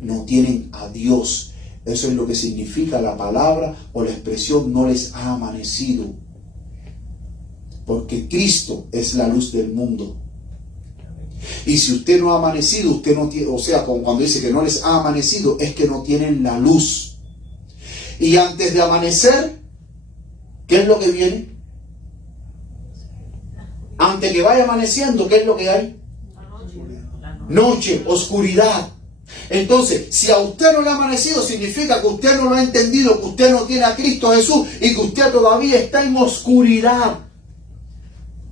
no tienen a Dios. Eso es lo que significa la palabra o la expresión no les ha amanecido. Porque Cristo es la luz del mundo. Y si usted no ha amanecido, usted no tiene, o sea, como cuando dice que no les ha amanecido, es que no tienen la luz. Y antes de amanecer, ¿qué es lo que viene? Antes que vaya amaneciendo, ¿qué es lo que hay? Noche, oscuridad. Entonces, si a usted no le ha amanecido, significa que usted no lo ha entendido, que usted no tiene a Cristo Jesús y que usted todavía está en oscuridad.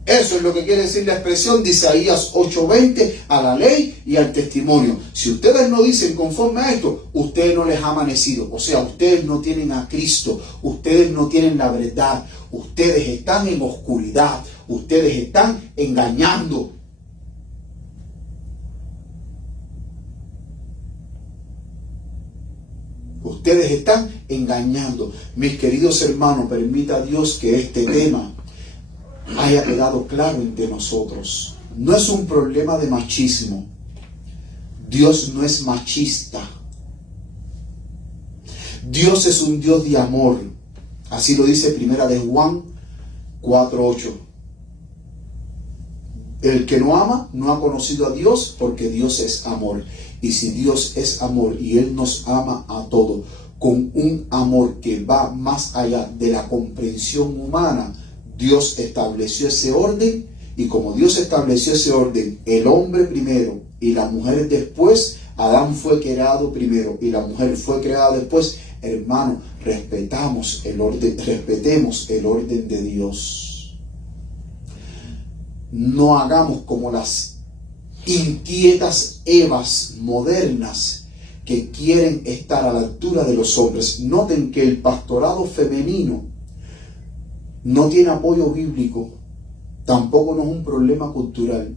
Eso es lo que quiere decir la expresión de Isaías 8:20, a la ley y al testimonio. Si ustedes no dicen conforme a esto, ustedes no les ha amanecido. O sea, ustedes no tienen a Cristo, ustedes no tienen la verdad, ustedes están en oscuridad, ustedes están engañando. Ustedes están engañando. Mis queridos hermanos, permita Dios que este tema haya quedado claro entre nosotros. No es un problema de machismo. Dios no es machista. Dios es un Dios de amor. Así lo dice Primera de Juan 4:8. El que no ama no ha conocido a Dios, porque Dios es amor. Y si Dios es amor y Él nos ama a todos con un amor que va más allá de la comprensión humana, Dios estableció ese orden. Y como Dios estableció ese orden, el hombre primero y la mujer después, Adán fue creado primero y la mujer fue creada después. Hermano, respetemos el orden de Dios. No hagamos como las inquietas Evas modernas que quieren estar a la altura de los hombres. Noten que el pastorado femenino no tiene apoyo bíblico, tampoco no es un problema cultural.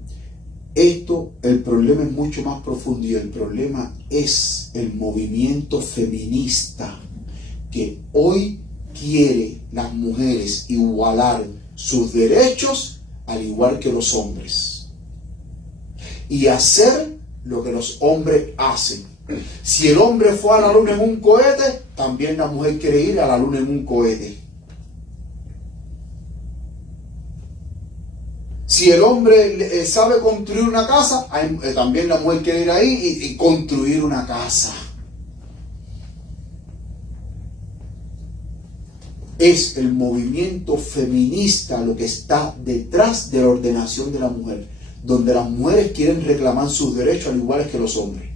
El problema es mucho más profundo, y el problema es el movimiento feminista que hoy quiere las mujeres igualar sus derechos al igual que los hombres y hacer lo que los hombres hacen. Si el hombre fue a la luna en un cohete, también la mujer quiere ir a la luna en un cohete. Si el hombre sabe construir una casa, también la mujer quiere ir ahí y construir una casa. Es el movimiento feminista lo que está detrás de la ordenación de la mujer, donde las mujeres quieren reclamar sus derechos al igual que los hombres.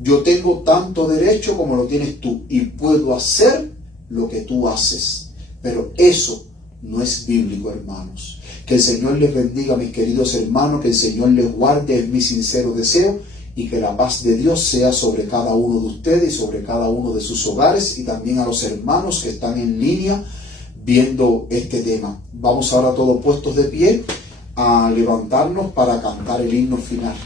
Yo tengo tanto derecho como lo tienes tú y puedo hacer lo que tú haces. Pero eso no es bíblico, hermanos. Que el Señor les bendiga, mis queridos hermanos, que el Señor les guarde, es mi sincero deseo, y que la paz de Dios sea sobre cada uno de ustedes y sobre cada uno de sus hogares, y también a los hermanos que están en línea viendo este tema. Vamos ahora todos puestos de pie a levantarnos para cantar el himno final.